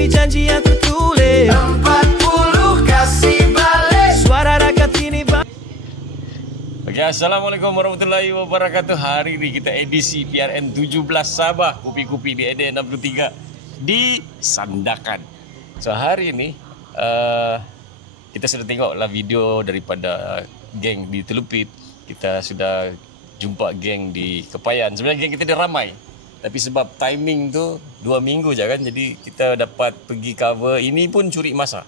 tapi janji yang tertulis 40 kasih balik suara rakyat ini. Oke, assalamualaikum warahmatullahi wabarakatuh. Hari ini kita edisi PRN 17 Sabah, Kupi-Kupi di ED 63 di Sandakan. So hari ini kita sudah tengoklah video daripada geng di Telupit. Kita sudah jumpa geng di Kepayan. Sebenarnya geng kita dia ramai, tapi sebab timing tu 2 minggu je kan, jadi kita dapat pergi cover. Ini pun curi masa.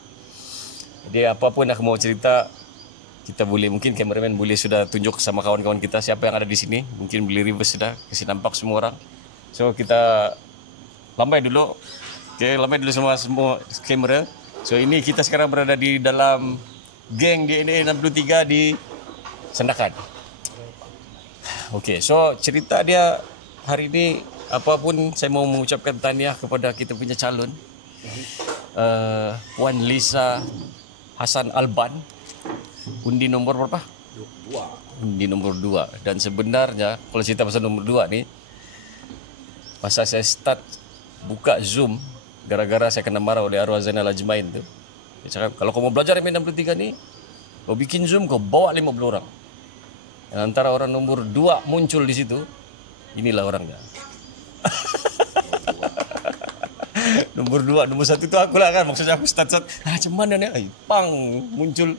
Jadi apa pun aku mau cerita, kita boleh, mungkin kameraman boleh sudah tunjuk sama kawan-kawan kita siapa yang ada di sini. Mungkin boleh reverse sudah, kasih nampak semua orang. So kita lambai dulu. Okay, lambai dulu semua kamera. So ini kita sekarang berada di dalam geng di ED 63 di Sandakan. Okay, so cerita dia hari ini, apapun saya mau mengucapkan tahniah kepada kita punya calon, Puan Lisa Hasan Alban. Undi nombor berapa? 2. Undi nombor 2. Dan sebenarnya kalau cerita pasal nombor 2 ni, masa saya start buka Zoom, gara-gara saya kena marah oleh Arwah Zainal Ajmain tu. Dia cakap, kalau kau mau belajar M63 ni, kau bikin Zoom, kau bawa 50 orang. Dan antara orang nombor 2 muncul di situ, inilah orangnya. Nombor 2, nombor 1 tu aku lah kan. Maksudnya aku start macam mana ni? Pang muncul.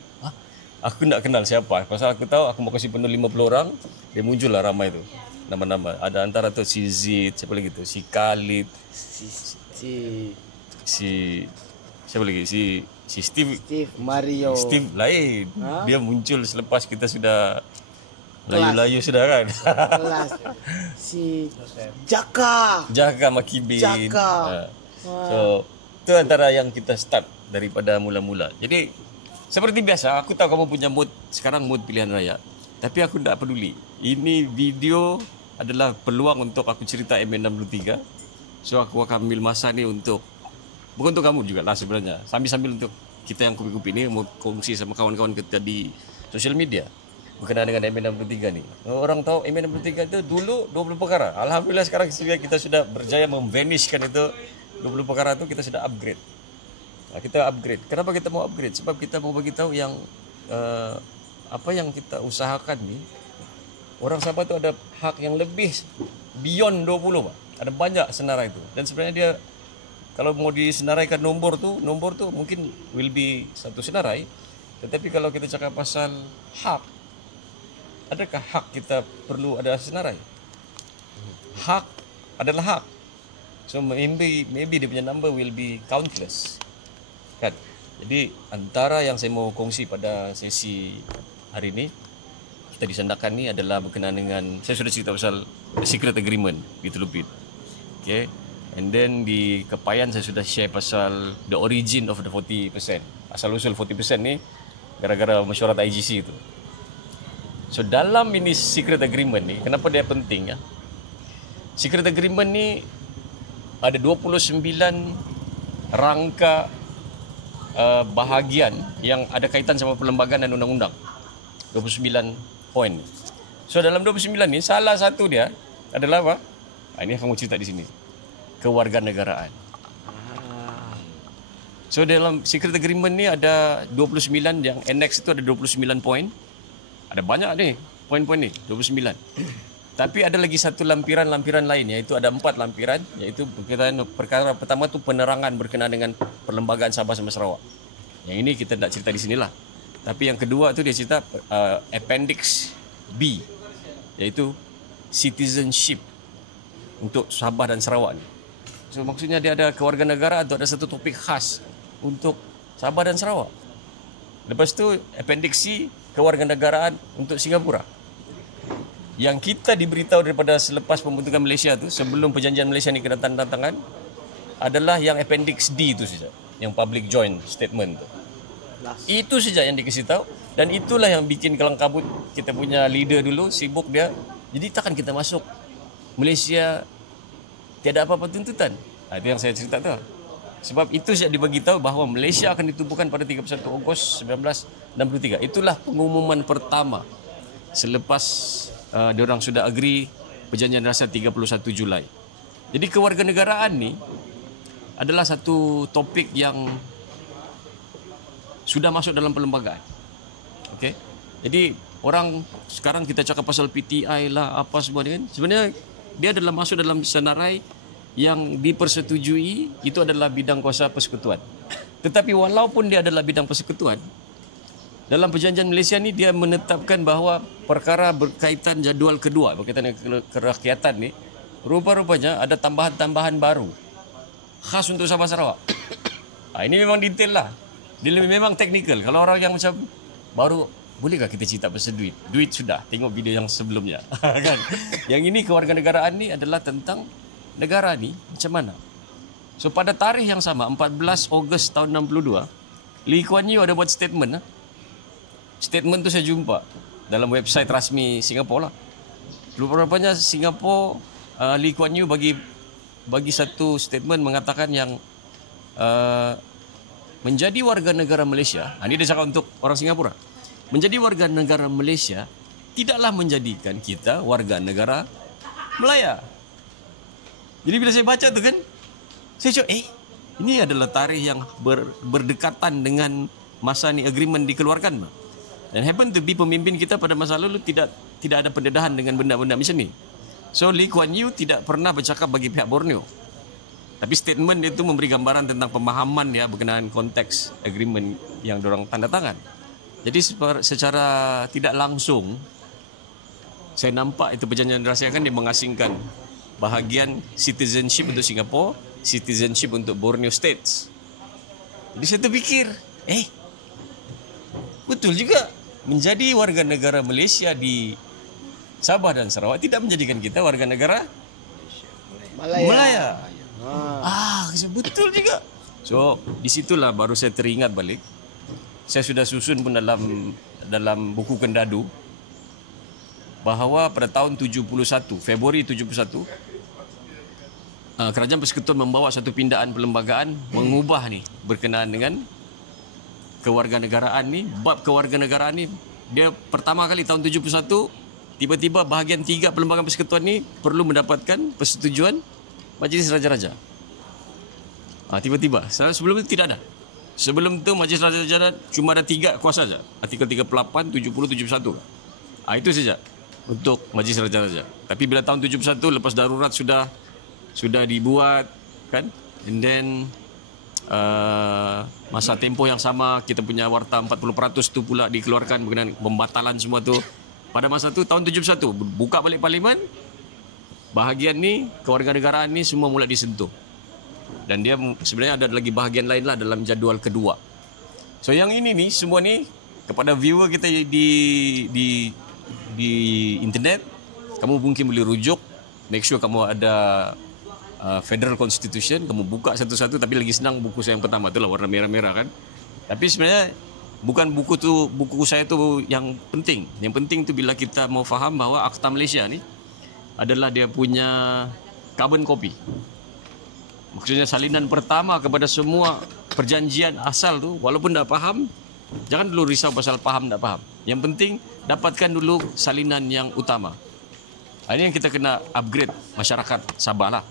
Aku tak kenal siapa. Pasal aku tahu aku mau kasih penuh 50 orang, dia muncul lah ramai tu. Nama-nama. Ada antara tu si Zid, siapa lagi tu? Si Khalid. Siapa lagi? Si Steve. Mario. Steve lain. Dia muncul selepas kita sudah layu-layu Kelas. sudah kan. Kelas. Si Jaka Makibin. Jaka. So itu antara yang kita start daripada mula-mula. Jadi seperti biasa, aku tahu kamu punya mood sekarang, mood pilihan raya. Tapi aku tak peduli. Ini video adalah peluang untuk aku cerita M63. So aku akan ambil masa ni untuk, bukan untuk kamu juga lah sebenarnya, sambil-sambil untuk kita yang kupi-kupi ni mau kongsi sama kawan-kawan kita di sosial media berkenaan dengan M63 ni. Orang tahu M63 itu dulu 20 perkara. Alhamdulillah sekarang kita sudah berjaya memvanishkan itu 20 perkara itu, kita sudah upgrade. Kita upgrade. Kenapa kita mau upgrade? Sebab kita mau bagi tahu yang apa yang kita usahakan ni, orang Sabah tu ada hak yang lebih beyond 20, Pak. Ada banyak senarai itu. Dan sebenarnya dia kalau mau disenaraikan nombor tu mungkin will be satu senarai. Tetapi kalau kita cakap pasal hak, adakah hak kita perlu ada senarai? Hak adalah hak. So maybe dia punya number will be countless. Kan? Jadi antara yang saya mau kongsi pada sesi hari ini, kita di Sandakan ni adalah berkenaan dengan, saya sudah cerita pasal the secret agreement di Telupit. Okay. And then di Kepayan saya sudah share pasal the origin of the 40%. Asal-usul 40% ni gara-gara mesyuarat IGC itu. So dalam ini secret agreement ni, kenapa dia penting ya? Secret agreement ni ada 29 rangka bahagian yang ada kaitan sama perlembagaan dan undang-undang. 29 poin. So dalam 29 ni salah satu dia adalah apa? Ini kamu cerita di sini. Kewarganegaraan. So dalam secret agreement ni ada 29, yang annex itu ada 29 poin. Ada banyak ni poin-poin ni, 29. Tapi ada lagi satu lampiran-lampiran lain, iaitu ada 4 lampiran, iaitu berkaitan perkara pertama tu penerangan berkenaan dengan perlembagaan Sabah sama Sarawak. Yang ini kita tak cerita di sinilah. Tapi yang kedua tu dia cerita Appendix B, iaitu citizenship untuk Sabah dan Sarawak ni. So maksudnya dia ada kewarganegaraan tu, ada satu topik khas untuk Sabah dan Sarawak. Lepas tu Appendix C, kewarganegaraan untuk Singapura. Yang kita diberitahu daripada selepas pembentukan Malaysia tu, sebelum perjanjian Malaysia ni kena tanda tangan, adalah yang Appendix D tu saja, yang public joint statement tu. Itu saja yang dikasih tahu, dan itulah yang bikin kelang kabut kita punya leader dulu, sibuk dia. Jadi takkan kita masuk Malaysia tiada apa-apa tuntutan. Itu yang saya cerita tu. Sebab itu saja dibagi tahu bahawa Malaysia akan ditubuhkan pada 31 Ogos 1963. Itulah pengumuman pertama selepas diorang sudah agree perjanjian rasal 31 Julai. Jadi kewarganegaraan ni adalah satu topik yang sudah masuk dalam perlembagaan. Okey. Jadi orang sekarang kita cakap pasal PTI lah apa semua ni kan. Sebenarnya dia adalah masuk dalam senarai yang dipersetujui, itu adalah bidang kuasa persekutuan. Tetapi walaupun dia adalah bidang persekutuan, dalam perjanjian Malaysia ni dia menetapkan bahawa perkara berkaitan jadual kedua berkaitan dengan kerakyatan ni rupa-rupanya ada tambahan-tambahan baru khas untuk Sabah Sarawak. Ini memang detail lah. Dia memang teknikal. Kalau orang yang macam baru, bolehkah kita cerita pasal duit? Duit sudah, tengok video yang sebelumnya. Kan? Yang ini kewarganegaraan ni adalah tentang negara ni macam mana. So pada tarikh yang sama, 14 Ogos tahun 62, Lee Kuan Yew ada buat statement. Statement tu saya jumpa dalam website rasmi Singapura lah. Rupanya Singapura, Lee Kuan Yew bagi satu statement mengatakan yang menjadi warga negara Malaysia, ini dia cakap untuk orang Singapura, menjadi warga negara Malaysia tidaklah menjadikan kita warga negara Melaya. Jadi bila saya baca tu kan, saya cakap, ini adalah tarikh yang berdekatan dengan masa ni agreement dikeluarkan. Dan happen to be pemimpin kita pada masa lalu tidak ada pendedahan dengan benda-benda macam ni. So Lee Kuan Yew tidak pernah bercakap bagi pihak Borneo. Tapi statement dia tu memberi gambaran tentang pemahaman ya berkenaan konteks agreement yang diorang tanda tangan. Jadi secara tidak langsung saya nampak itu perjanjian rahsia kan dia mengasingkan bahagian citizenship untuk Singapura, citizenship untuk Borneo States. Jadi saya terfikir, betul juga menjadi warga negara Malaysia di Sabah dan Sarawak tidak menjadikan kita warga negara Melaya. Betul juga. So, disitulah baru saya teringat balik. Saya sudah susun pun dalam buku Kendadu bahawa pada tahun 71, Februari 71, Kerajaan Persekutuan membawa satu pindaan perlembagaan mengubah ni berkenaan dengan kewarganegaraan ni. Bab kewarganegaraan ni dia pertama kali tahun 71 tiba-tiba bahagian 3 perlembagaan persekutuan ni perlu mendapatkan persetujuan Majlis Raja-Raja. Tiba-tiba. Sebelum itu tidak ada. Sebelum itu Majlis Raja-Raja cuma ada 3 kuasa saja. Artikel 38, 70, 71. Itu saja untuk Majlis Raja-Raja. Tapi bila tahun 71 lepas darurat sudah dibuat kan, and then masa tempoh yang sama kita punya warta 40% tu pula dikeluarkan berkenaan pembatalan semua tu. Pada masa tu tahun 71 buka balik parlimen, bahagian ni kewarganegaraan ni semua mula disentuh. Dan dia sebenarnya ada lagi bahagian lain lah dalam jadual kedua. So yang ini ni semua ni kepada viewer kita di internet, kamu mungkin boleh rujuk, make sure kamu ada Federal Constitution, kamu buka satu-satu. Tapi lagi senang buku saya yang pertama tu lah, warna merah-merah kan. Tapi sebenarnya bukan buku saya tu yang penting. Yang penting tu bila kita mau faham bahawa Akta Malaysia ni adalah dia punya carbon copy. Maksudnya salinan pertama kepada semua perjanjian asal tu. Walaupun tak faham, jangan dulu risau pasal faham tak faham. Yang penting dapatkan dulu salinan yang utama. Ini yang kita kena upgrade masyarakat Sabah lah.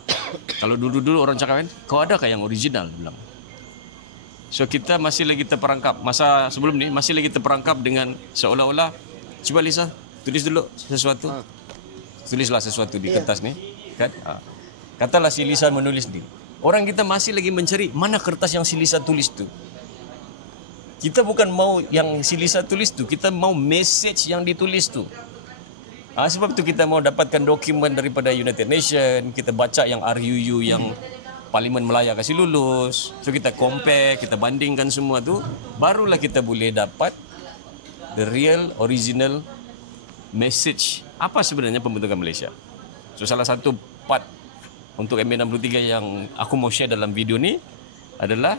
Kalau dulu-dulu orang cakap kan, kau adakah yang original? Bilang. So kita masih lagi terperangkap. Masa sebelum ni masih lagi terperangkap dengan seolah-olah, cuba Lisa tulis dulu sesuatu. Tulislah sesuatu di kertas ni kan. Katalah si Lisa menulis ni. Orang kita masih lagi mencari mana kertas yang si Lisa tulis tu. Kita bukan mau yang si Lisa tulis tu, kita mau message yang ditulis tu. Sebab tu kita mau dapatkan dokumen daripada United Nations, kita baca yang RUU yang Parlimen Melaya kasih lulus. So kita compare, kita bandingkan semua tu, barulah kita boleh dapat the real original message apa sebenarnya pembentukan Malaysia. So salah satu part untuk MA63 yang aku mau share dalam video ni adalah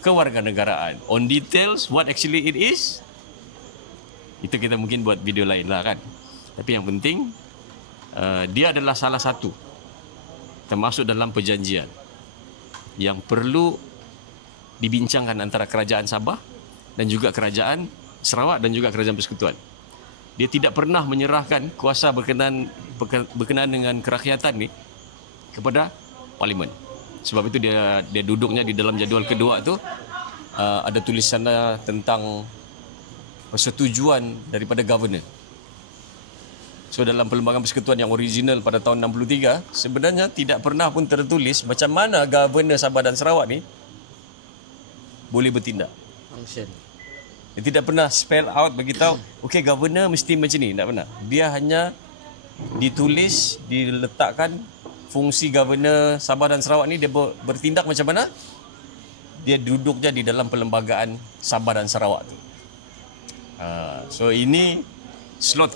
kewarganegaraan. On details what actually it is, itu kita mungkin buat video lain lah kan. Tapi yang penting dia adalah salah satu termasuk dalam perjanjian yang perlu dibincangkan antara kerajaan Sabah dan juga kerajaan Sarawak dan juga kerajaan persekutuan. Dia tidak pernah menyerahkan kuasa berkenaan dengan kerakyatan ni kepada parlimen. Sebab itu dia duduknya di dalam jadual kedua tu ada tulisannya tentang persetujuan daripada governor. So dalam Perlembagaan Persekutuan yang original pada tahun 63 sebenarnya tidak pernah pun tertulis macam mana governor Sabah dan Sarawak ni boleh bertindak. Function. Dia tidak pernah spell out beritahu, okey governor mesti macam ni, tak pernah. Dia hanya ditulis, diletakkan fungsi governor Sabah dan Sarawak ni dia bertindak macam mana? Dia duduknya di dalam perlembagaan Sabah dan Sarawak tu. So ini slot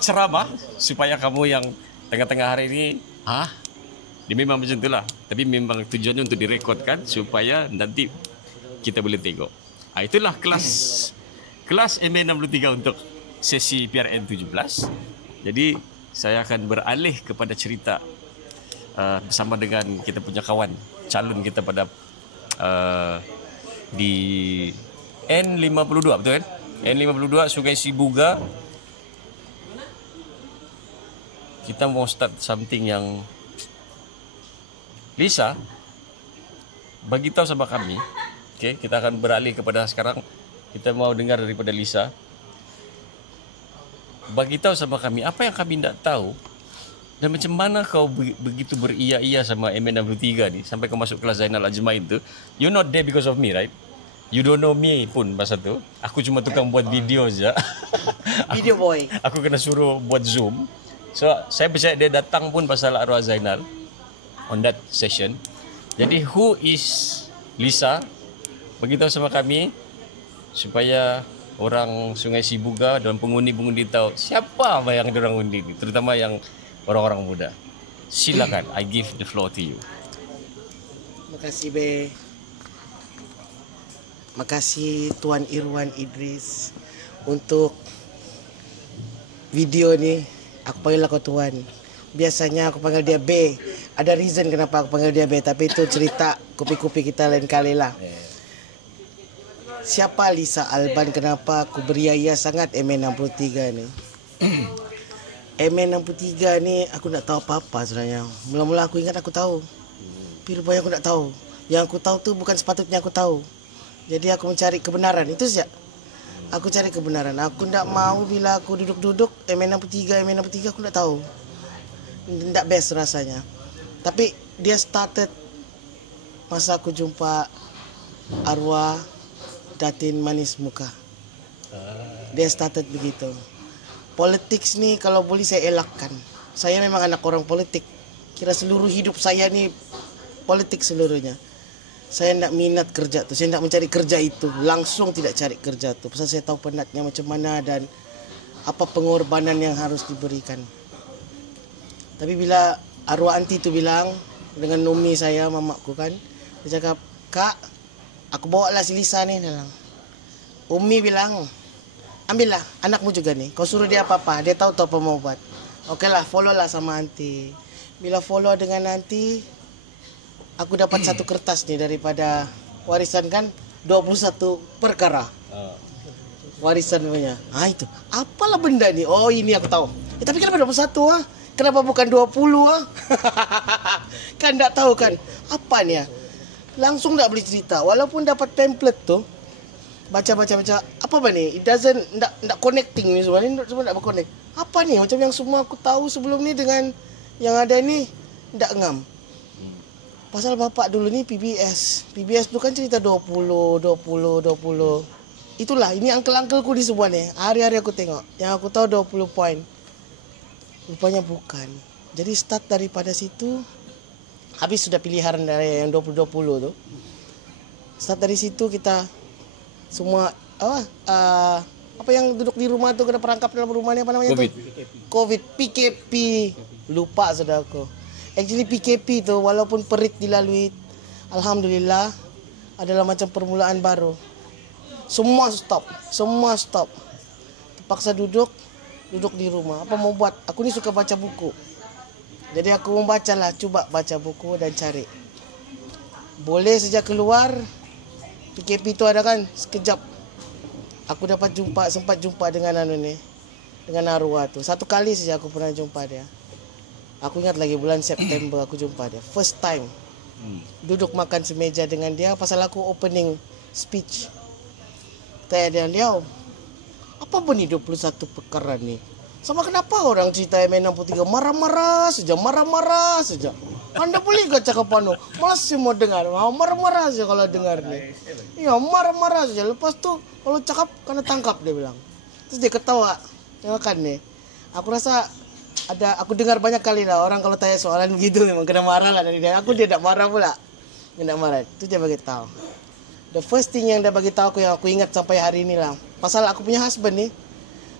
ceramah supaya kamu yang tengah-tengah hari ini, dia memang macam itulah. Tapi memang tujuannya untuk direkodkan supaya nanti kita boleh tengok. Itulah kelas MA63 untuk sesi PRN 17. Jadi saya akan beralih kepada cerita bersama dengan kita punya kawan calon kita pada di N52, betul kan? N52 Sungai Sibuga. Kita mau start something yang Lisa bagi tahu sama kami. Okey, kita akan beralih kepada sekarang. Kita mau dengar daripada Lisa. Bagi tahu sama kami apa yang kami tidak tahu dan macam mana kau begitu beria-ia sama MN63 ni sampai kau masuk kelas Zainal Ajmain tu. You not there because of me, right? You don't know me pun masa tu. Aku cuma tukang buat video saja. Video boy. Aku kena suruh buat Zoom. So, saya percaya dia datang pun pasal arwah Zainal on that session. Jadi, who is Lisa? Beritahu sama kami supaya orang Sungai Sibuga dan pengundi-pengundi tahu siapa yang diorang undi ni, terutama yang orang-orang muda. Silakan, I give the floor to you. Makasih Be. Makasih Tuan Irwan Idris untuk video ni. Aku panggil kau Tuan. Biasanya aku panggil dia B. Ada reason kenapa aku panggil dia B, tapi itu cerita kopi-kopi kita lain kali lah. Siapa Lisa Alban, kenapa aku beria-ia sangat MN63 ni? MN63 ni aku tak tahu apa-apa sebenarnya. Mula-mula aku ingat aku tahu. Tapi rupanya aku tak tahu. Yang aku tahu tu bukan sepatutnya aku tahu. Jadi aku mencari kebenaran. Itu saja. Aku cari kebenaran. Aku tak mau bila aku duduk-duduk MN63 aku tak tahu. Tak best rasanya. Tapi dia started masa aku jumpa arwah Datin Manis Muka. Dia started begitu. Politik ni kalau boleh saya elakkan. Saya memang anak orang politik. Kira seluruh hidup saya ni politik seluruhnya. Saya tidak minat kerja tu. Saya tidak mencari kerja itu. Langsung tidak cari kerja tu. Pasal saya tahu penatnya macam mana dan apa pengorbanan yang harus diberikan. Tapi bila arwah anti tu bilang dengan Numi saya, mamaku kan, dia cakap, "Kak, aku bawa lah si Lisa ni." Umi bilang, "Ambillah anakmu juga ni. Kau suruh dia apa-apa. Dia tahu apa mau buat. Okeylah, follow lah sama anti." Bila follow dengan anti, aku dapat satu kertas ni daripada warisan kan 21 perkara. Warisan punya. Itu. Apalah benda ni? Oh, ini aku tahu. Tapi kenapa 21 ah? Kenapa bukan 20 ah? Kan tak tahu kan. Apa ni ah? Langsung tak boleh cerita. Walaupun dapat template tu, baca. Apa ni? It doesn't tak connecting ni semua ni, semua tak berconnect. Apa ni? Macam yang semua aku tahu sebelum ni dengan yang ada ni tak ngam. Pasal bapak dulu ni PBS. PBS tu kan cerita 20. Itulah, ini uncle-uncleku di semua ni. Hari-hari aku tengok. Yang aku tahu 20 poin. Rupanya bukan. Jadi start daripada situ. Habis sudah pilihan dari yang 20-20 tu. Start dari situ kita semua apa yang duduk di rumah tu kena perangkap dalam rumah ni apa namanya COVID. tu? COVID. PKP. Lupa sudah aku. Actually PKP tu walaupun perit dilalui, alhamdulillah adalah macam permulaan baru. Semua stop. Terpaksa duduk di rumah. Apa mau buat? Aku ni suka baca buku. Jadi aku membacalah, cuba baca buku dan cari. Boleh sejak keluar PKP tu ada kan sekejap. Aku sempat jumpa dengan dengan arwah tu. Satu kali saja aku pernah jumpa dia. Aku ingat lagi bulan September aku jumpa dia. First time. Duduk makan semeja dengan dia pasal aku opening speech. Tanya dia, Liao, apa bunyi 21 perkara ni? Sama kenapa orang cerita MN63 marah-marah saja. Anda boleh gak cakap anu? Masih mau dengar, marah-marah saja kalau dengar ni. Ya, marah-marah saja. Lepas tu kalau cakap kena tangkap, dia bilang. Terus dia ketawa. Tengokkan ni. Aku rasa aku dengar banyak kali lah orang kalau tanya soalan gitu memang kena marah lah dari dia. Aku dia tak marah pula. Dia tak marah. Itu dia bagi tahu. The first thing yang dia bagi tahu aku yang aku ingat sampai hari ini lah. Pasal aku punya husband ni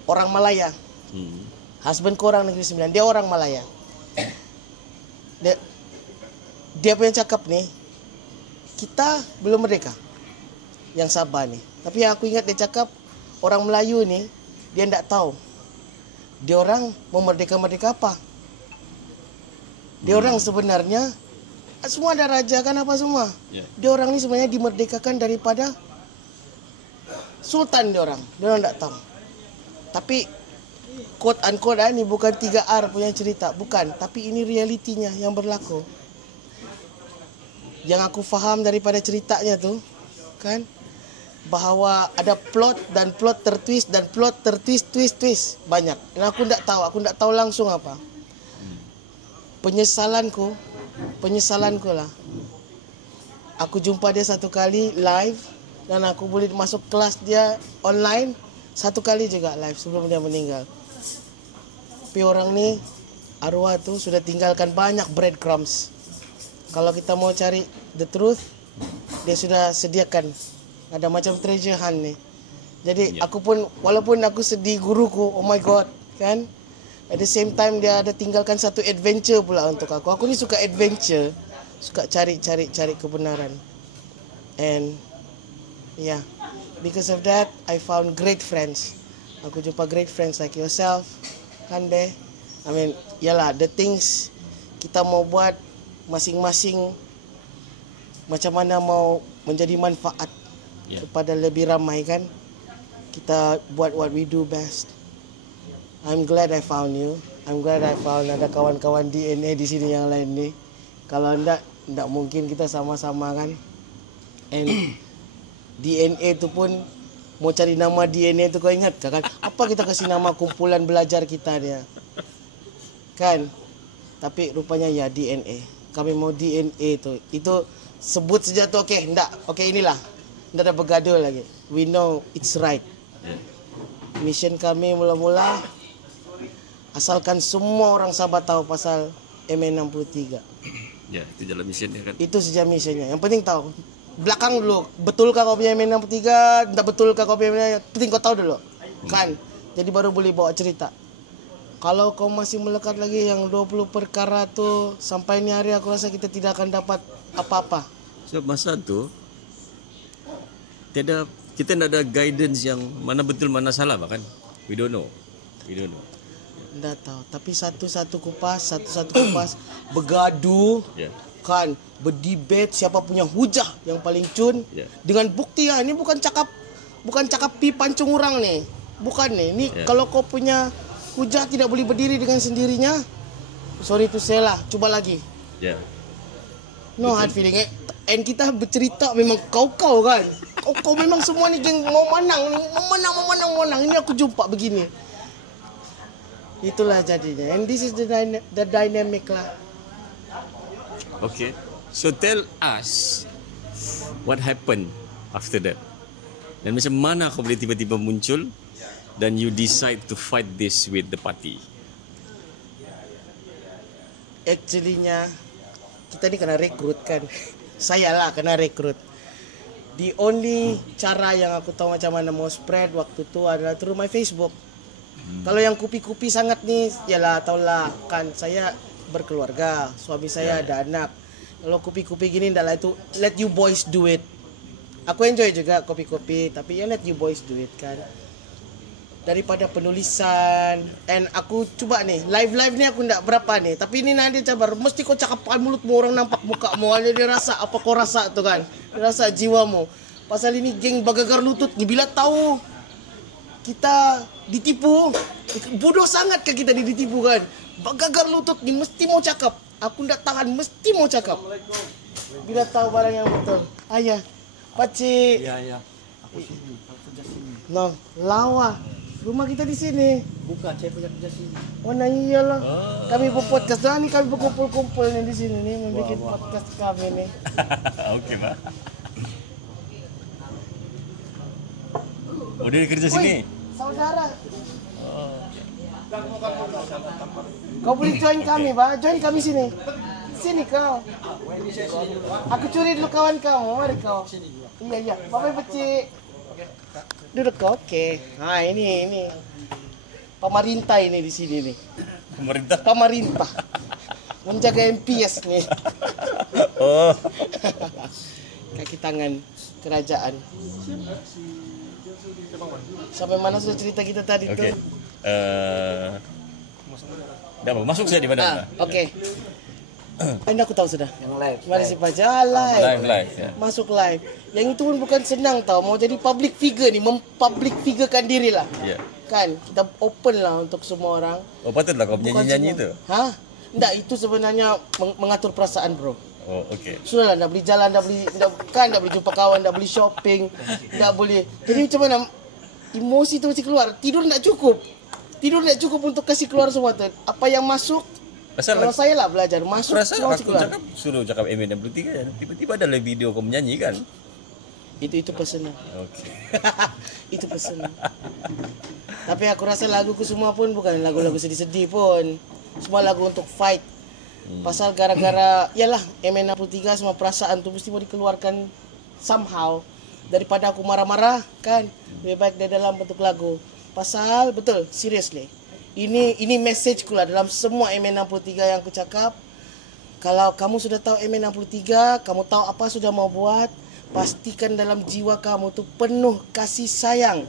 orang Malaya. Husband ku orang Negeri Sembilan, dia orang Malaya. Dia punya cakap ni, kita belum merdeka. Yang Sabah ni. Tapi yang aku ingat dia cakap, orang Melayu ni, dia tak tahu. Dia orang mau merdeka-merdeka apa. Dia orang sebenarnya, semua ada raja kan apa semua. Dia orang ni sebenarnya dimerdekakan daripada Sultan dia orang. Dia orang tak tahu. Tapi quote unquote ni bukan 3R punya cerita, bukan, tapi ini realitinya yang berlaku. Yang aku faham daripada ceritanya tu kan, bahawa ada plot dan plot tertwist dan plot twist banyak. Dan aku tak tahu langsung apa. Penyesalanku lah. Aku jumpa dia satu kali live dan aku boleh masuk kelas dia online satu kali juga live sebelum dia meninggal. Tapi orang ni, arwah tu sudah tinggalkan banyak breadcrumbs. Kalau kita mau cari the truth, dia sudah sediakan. Ada macam treasure hunt ni. Jadi aku pun, walaupun aku sedih guruku, oh my god, kan? At the same time dia ada tinggalkan satu adventure pula untuk aku. Aku ni suka adventure, suka cari kebenaran. And yeah, because of that, I found great friends. Aku jumpa great friends like yourself. Kan deh, I mean, yalah, the things kita mau buat masing-masing macam mana mau menjadi manfaat kepada lebih ramai kan. Kita buat what we do best. I'm glad I found you. I'm glad I found ada kawan-kawan DNA di sini yang lain ni. Kalau enggak mungkin kita sama-sama kan. And DNA tu pun mau cari nama DNA tu kau ingat kan? Apa kita kasih nama kumpulan belajar kita dia? Kan? Tapi rupanya ya DNA. Kami mau DNA tu. Itu sebut saja tu okey, enggak. Okey inilah. Enggak ada bergaduh lagi. We know it's right. Mission kami mula-mula asalkan semua orang Sabah tahu pasal MN63. Ya, itu jalan mission dia kan. Itu saja misionnya. Yang penting tahu. Belakang dulu, betulkah kau punya MN63? Tak betulkah kau punya MN63? Penting kau tahu dulu. Kan? Jadi baru boleh bawa cerita. Kalau kau masih melekat lagi yang 20 perkara tu, sampai ni hari aku rasa kita tidak akan dapat apa-apa. So masa tu kita tidak ada guidance yang mana betul mana salah bahkan. We don't know. Tak tahu. Tapi satu-satu kupas bergaduh. Kan, berdebat siapa punya hujah yang paling cun dengan bukti ya. Ini bukan cakap pi pancung orang ni. Bukan ni. Ni kalau kau punya hujah tidak boleh berdiri dengan sendirinya, sorry to say lah, cuba lagi. No hard feeling. And kita bercerita memang kau kan. Kau memang semua ni geng mau menang. Ini aku jumpa begini. Itulah jadinya. And this is the dynamic lah. Okay. So tell us what happened after that. Dan macam mana kau boleh tiba-tiba muncul dan you decide to fight this with the party? Actually-nya kita ni kena rekrut kan. Saya lah kena rekrut. The only cara yang aku tahu macam mana mau spread waktu tu adalah through my Facebook. Kalau yang kupi-kupi sangat ni, yalah taulah kan saya berkeluarga, suami saya ada anak. Kalau kopi-kopi gini dah lah itu let you boys do it. Aku enjoy juga kopi-kopi, tapi ya let you boys do it kan. Daripada penulisan, and aku cuba nih live ni aku ndak berapa nih, tapi ini nanti cabar mesti kau cakapkan mulutmu orang nampak mukamu, dia rasa apa kau rasa tu kan, dia rasa jiwamu. Pasal ini geng bagagar lutut ni bila tahu kita ditipu, bodoh sangat ke kita ditipu kan. Bagagar lutut ni mesti mau cakap. Aku ndak tahan mesti mau cakap. bila tahu barang yang betul. Ayah, pakcik. Ya. Aku sini. Aku kerja sini. No, lawa. Rumah kita di sini. Bukan, saya punya kerja sini. Oh, nah iyalah. Kami berpodcast dah ni, kami berkumpul-kumpul ni di sini ni membuat podcast kami ni. Okey, Pak. Oh, dia kerja sini. Saudara. Kau boleh join kami, Pak. Join kami sini. Sini kau. Aku curi dulu kawan kau. Mari kau. Iya. Bapak pecik. Duduk kau. Okey. Ha, ini. Pemerintah ini di sini nih. Pemerintah. Menjaga MPS nih. Oh. Kaki tangan kerajaan. Sampai mana sudah cerita kita tadi Okey. tuh? Dah apa? Masuk saya di mana? Oke. Ini aku tahu sudah. Yang live. Mari si baca live. Live ya. Masuk live. Yang itu pun bukan senang tau. Mau jadi public figure nih, mempublic figurekan diri lah. Ya. Kan, kita open lah untuk semua orang. Oh, patutlah kau nyanyi-nyanyi Bukan itu. semua- Hah? Enggak, itu sebenarnya mengatur perasaan, bro. Oh, okey. Sudahlah, nak beli jalan, nak beli jumpa kawan, nak beli shopping, nak boleh. Jadi macam mana emosi tu mesti keluar. Tidur tak cukup. Tidur tak cukup untuk kasih keluar semua tu. Apa yang masuk, Pasal kalau saya lah belajar, masuk rasa semua mesti aku keluar. suruh cakap M63 kan. Tiba-tiba ada live video kau menyanyi kan. Itu personal. Okey. Itu personal. Tapi aku rasa laguku semua pun bukan lagu-lagu sedih-sedih pun. Semua lagu untuk fight. Pasal gara-gara yalah MN63 semua perasaan tu mesti mau dikeluarkan somehow. Daripada aku marah-marah kan. Lebih baik dia dalam bentuk lagu. Pasal betul, seriously. Ini message ku lah dalam semua MN63 yang aku cakap. Kalau kamu sudah tahu MN63, kamu tahu apa sudah mau buat, pastikan dalam jiwa kamu tu penuh kasih sayang.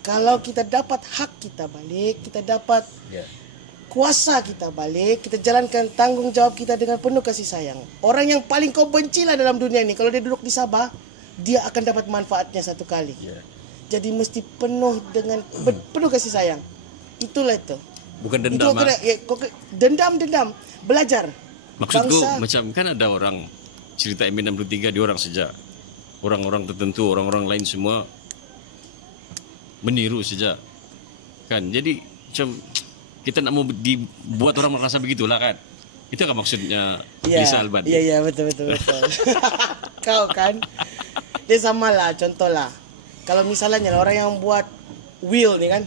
Kalau kita dapat hak kita balik, kita dapat Ya. kuasa kita balik, kita jalankan tanggung jawab kita dengan penuh kasih sayang. Orang yang paling kau bencilah dalam dunia ini, kalau dia duduk di Sabah, dia akan dapat manfaatnya satu kali. Ya. Jadi mesti penuh dengan penuh kasih sayang. Itulah itu. Bukan Itu dendam. kena, dendam, belajar. Maksudku Bangsa- macam kan ada orang cerita M63 dia orang saja. Orang-orang tertentu, orang-orang lain semua meniru saja. Kan? Jadi macam kita nak mau dibuat orang merasa begitulah kan. Itu kan maksudnya Lisa Alban. Iya, betul. Kau kan, dia sama lah, contoh lah. Kalau misalnya orang yang buat wheel nih kan,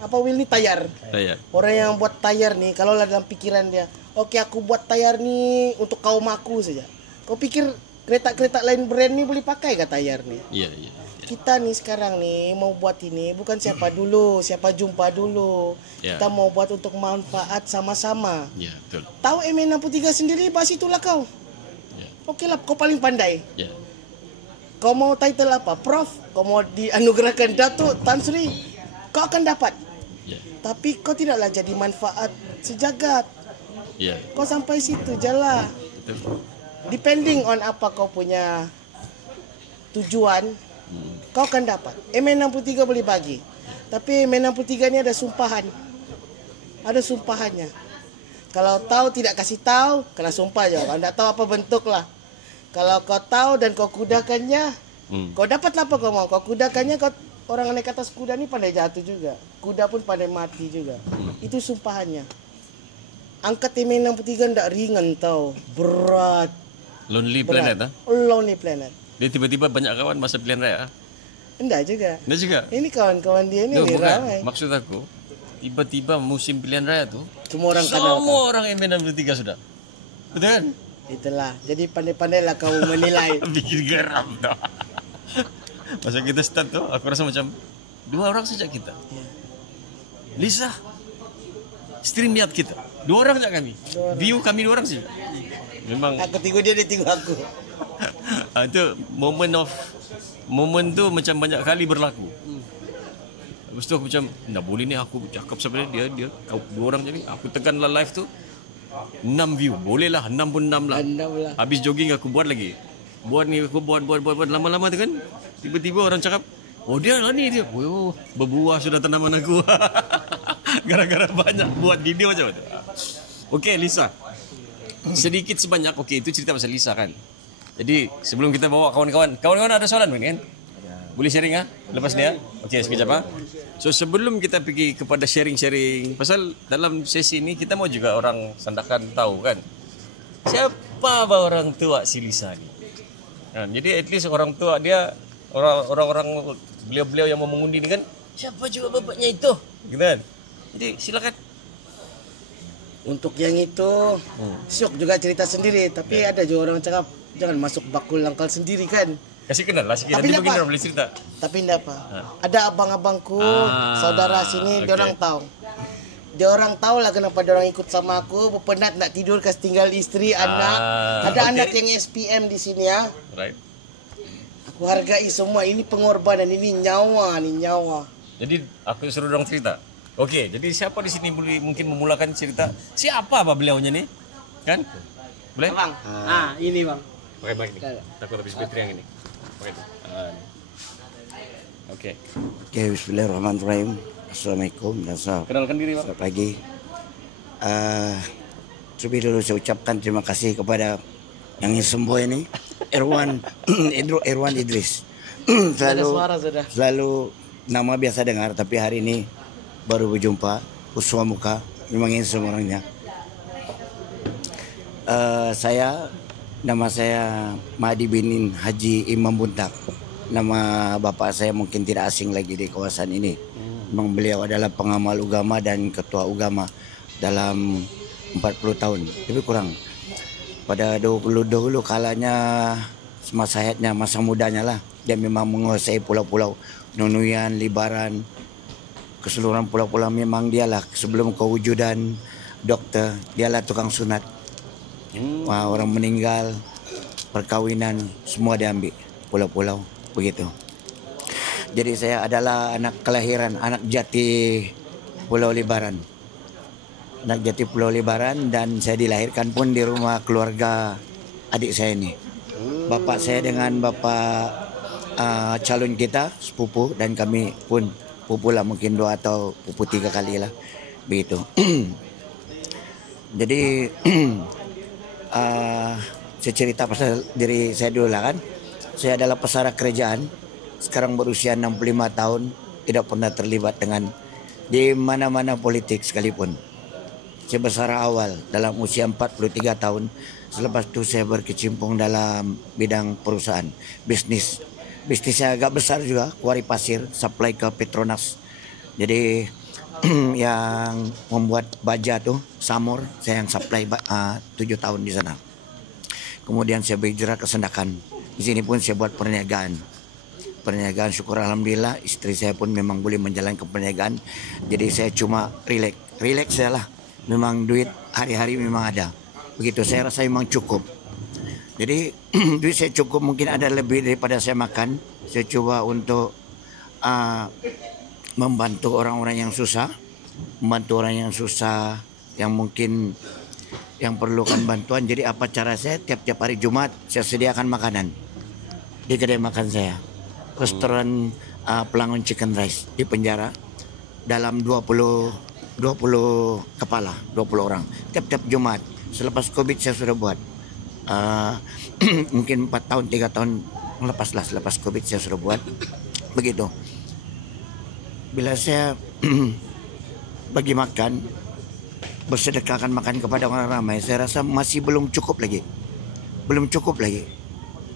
apa wheel nih tayar. Saya. Orang yang buat tayar nih, kalau lah dalam pikiran dia, oke aku buat tayar nih untuk kaum aku saja. Kau pikir kereta-kereta lain brand nih boleh pakai gak tayar nih? Iya. Kita nih sekarang nih mau buat ini bukan siapa dulu, siapa jumpa dulu. Ya. Kita mau buat untuk manfaat sama-sama. Ya, betul. Tahu MN63 sendiri, bahas itulah kau. Ya. Oke lah, kau paling pandai. Ya. Kau mau title apa? Prof? Kau mau dianugerahkan Datuk Tan Sri? Kau akan dapat. Ya. Tapi kau tidaklah jadi manfaat sejagat. Ya. Kau sampai situ je lah. Betul. Depending on apa kau punya tujuan, kau akan dapat. MN63 boleh bagi. Tapi MN63 ni ada sumpahan. Ada sumpahannya. Kalau tahu tidak kasih tahu, kena sumpah je. Kalau tak tahu apa bentuk lah. Kalau kau tahu dan kau kudakannya, kau dapatlah apa kau mau. Kau kudakannya, kau orang naik atas kuda ni pandai jatuh juga. Kuda pun pandai mati juga. Itu sumpahannya. Angkat MN63 ndak ringan tau. Berat. Lonely Planet ah. Lonely Planet. Dia tiba-tiba banyak kawan masa pilihan raya. Enggak juga. Dia juga. Ini kawan-kawan dia ni No, ramai. bukan. Maksud aku, tiba-tiba musim pilihan raya tu, Semua orang kenal. semua orang MN63 sudah. Betul kan? Itulah. Jadi pandai-pandailah kau menilai. Bikin geram tau. Masa kita start tu, aku rasa macam dua orang saja kita. Ya. Lisa, stream niat kita. Dua orang saja kami. View kami dua orang sih. Memang Aku tengok dia tengok aku. itu moment tu macam banyak kali berlaku. Lepas tu aku macam, tak boleh ni aku cakap sama dia, kau dua orang jadi. Aku tekanlah live tu, 6 view. Boleh lah, 6 pun 6 lah. Anda pula. Habis jogging aku buat lagi. Buat ni aku buat. Lama-lama tu kan, tiba-tiba orang cakap, oh dia lah ni dia. Oh, berbuah sudah tanaman aku. Gara-gara banyak buat video macam tu. Okey Lisa. Sedikit sebanyak, okey itu cerita pasal Lisa kan. Jadi sebelum kita bawa kawan-kawan ada soalan kan? Boleh sharing ah? Lepas dia? Okey, sekejap ah. So sebelum kita pergi kepada sharing-sharing, pasal dalam sesi ini kita mau juga orang Sandakan tahu kan, siapa orang tua si Lisa ni? Kan? Jadi at least orang tua dia, orang-orang beliau-beliau yang mau mengundi ni kan, siapa juga bapaknya itu? Gitu kan? Jadi silakan. Untuk yang itu syok juga cerita sendiri, tapi ada juga orang cakap jangan masuk bakul langkal sendiri kan. Kasih kenal lah sikit, Tapi nanti tak mungkin apa. orang boleh cerita. Tapi enggak apa. Ada abang-abangku, saudara sini, dia orang tahu. Dia orang tahu lah kenapa dia orang ikut sama aku, penat nak tidur kasih tinggal istri, anak. Ada okay. anak yang SPM di sini ya. Right. Aku hargai semua, ini pengorbanan, ini nyawa, Jadi aku suruh orang cerita. Okey, jadi siapa di sini boleh mungkin memulakan cerita? Siapa apa beliaunya ni? Kan? Boleh? Bang, ini bang. Pakai mic ni. Takut habis bateri yang ini. Pakai tu. Okey. Okay, bismillahirrahmanirrahim. Assalamualaikum dan Kenalkan diri, Bang. selamat pagi. Terlebih dulu saya ucapkan terima kasih kepada yang semboy ini, Irwan Idris. Ada suara sudah. Selalu nama biasa dengar, tapi hari ini baru berjumpa, uswa muka, memang handsome orangnya. Nama saya Mahdi bin Haji Imam Buntak. Nama bapa saya mungkin tidak asing lagi di kawasan ini. Memang beliau adalah pengamal agama dan ketua agama dalam 40 tahun, lebih kurang. Pada dahulu kalanya semasa hayatnya, masa mudanya lah, dia memang menguasai pulau-pulau Nunuyan, Libaran, keseluruhan pulau-pulau memang dialah. Sebelum kewujudan dokter, dialah tukang sunat. Wah, orang meninggal, perkawinan, semua diambil pulau-pulau begitu. Jadi saya adalah anak kelahiran, anak jati Pulau Libaran. Anak jati Pulau Libaran, dan saya dilahirkan pun di rumah keluarga adik saya ini. Bapak saya dengan bapak calon kita sepupu, dan kami pun pupu lah, mungkin 2 atau pupu 3 kali lah begitu. Jadi saya cerita pasal diri saya dulu lah kan. Saya adalah pesara kerajaan, sekarang berusia 65 tahun, tidak pernah terlibat dengan di mana-mana politik sekalipun. Saya bersara awal dalam usia 43 tahun. Selepas itu saya berkecimpung dalam bidang perusahaan, bisnis. Bisnis saya agak besar juga, kuari pasir, supply ke Petronas. Jadi yang membuat baja tuh, Samur, saya yang supply 7 tahun di sana. Kemudian saya berhijrah ke Sandakan. Di sini pun saya buat perniagaan. Perniagaan, syukur alhamdulillah, istri saya pun memang boleh menjalankan perniagaan. Jadi saya cuma relax saya lah. Memang duit hari-hari memang ada. Begitu, saya rasa memang cukup. Jadi duit saya cukup, mungkin ada lebih daripada saya makan. Saya coba untuk membantu orang-orang yang susah. Membantu orang yang susah, yang mungkin yang perlukan bantuan. Jadi apa cara saya? Tiap-tiap hari Jumat saya sediakan makanan di kedai makan saya, restoran Pelangon Chicken Rice di penjara, dalam 20 kepala, 20 orang tiap-tiap Jumat. Selepas Covid saya sudah buat mungkin 4 tahun 3 tahun lepas lah, selepas Covid saya sudah buat begitu. Bila saya bagi makan, bersedekahkan makan kepada orang ramai, saya rasa masih belum cukup lagi.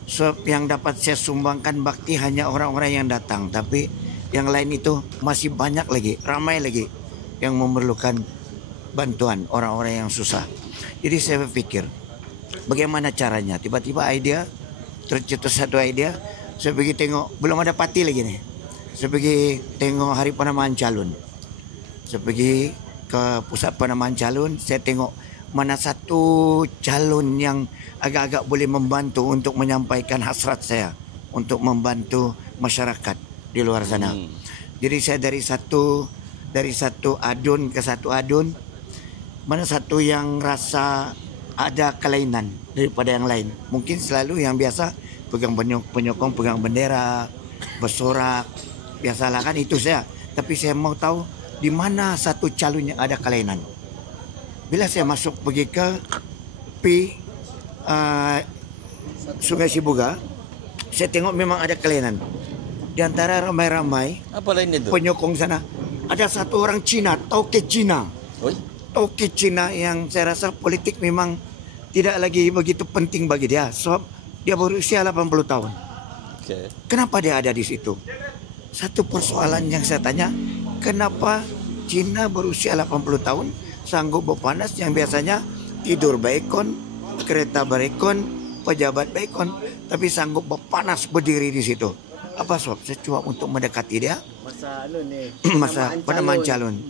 So yang dapat saya sumbangkan bakti hanya orang-orang yang datang, tapi yang lain itu masih banyak lagi, ramai lagi yang memerlukan bantuan, orang-orang yang susah. Jadi saya berpikir bagaimana caranya. Tiba-tiba tercetus satu idea. Saya pergi tengok, belum ada parti lagi nih. Saya pergi tengok hari penamaan calon. Saya pergi ke pusat penamaan calon, saya tengok mana satu calon yang agak-agak boleh membantu untuk menyampaikan hasrat saya untuk membantu masyarakat di luar sana. Jadi saya dari satu adun ke satu adun, mana satu yang rasa ada kelainan daripada yang lain. Mungkin selalu yang biasa pegang penyokong, pegang bendera, bersorak, biasalah kan itu saya. Tapi saya mau tahu di mana satu calon yang ada kelainan. Bila saya masuk pergi ke Sungai Sibuga, saya tengok memang ada kelainan. Di antara ramai-ramai Apa lain itu? penyokong sana, ada satu orang Cina, Tauke Cina. Oi. Tauke Cina yang saya rasa politik memang tidak lagi begitu penting bagi dia. Sebab dia berusia 80 tahun. Okay. Kenapa dia ada di situ? Satu persoalan yang saya tanya, kenapa Cina berusia 80 tahun sanggup berpanas yang biasanya tidur baikon, kereta baikon, pejabat baikon, tapi sanggup berpanas berdiri di situ. Apa sebab? Saya coba untuk mendekati dia. Masa penamaan calon.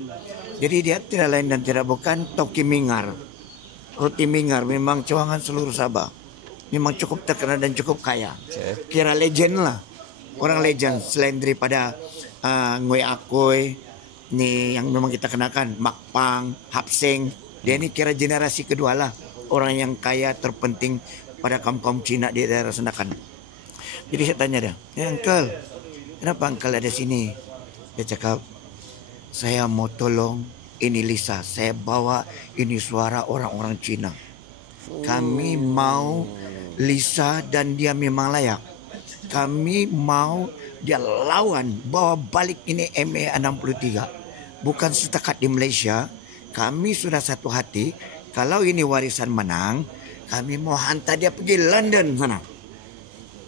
Jadi dia tidak lain dan tidak bukan Toki Mingar. Roti Mingar memang cawangan seluruh Sabah. Memang cukup terkenal dan cukup kaya. Kira legend lah. Orang legend selain daripada Ngoy Akoy ni yang memang kita kenakan, Makpang, Hapseng. Dia ni kira generasi kedua lah. Orang yang kaya terpenting pada kaum-kaum Cina di daerah Sandakan. Jadi saya tanya dia, Uncle, kenapa Uncle ada sini? Dia cakap, saya mau tolong, ini Lisa, saya bawa ini suara orang-orang Cina. Kami mau Lisa dan dia memang layak. Kami mau dia lawan, bawa balik ini MA63. Bukan setakat di Malaysia, kami sudah satu hati, kalau ini warisan menang, kami mau hantar dia pergi London sana.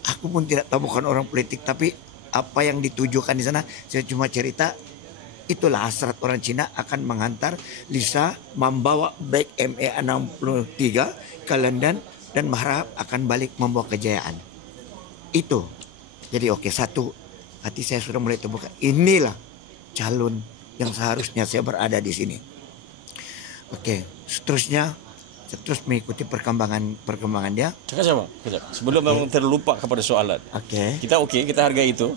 Aku pun tidak tahu, bukan orang politik, tapi apa yang ditujukan di sana, saya cuma cerita. Itulah hasrat orang Cina akan menghantar Lisa membawa baik MA63 ke London dan berharap akan balik membawa kejayaan. Itu. Jadi okey, satu, hati saya sudah mulai terbuka. Inilah calon yang seharusnya saya berada di sini. Okey, seterusnya terus mengikuti perkembangan dia. Cakap siapa? Sebelum memang terlupa kepada soalan. Okey. Kita hargai itu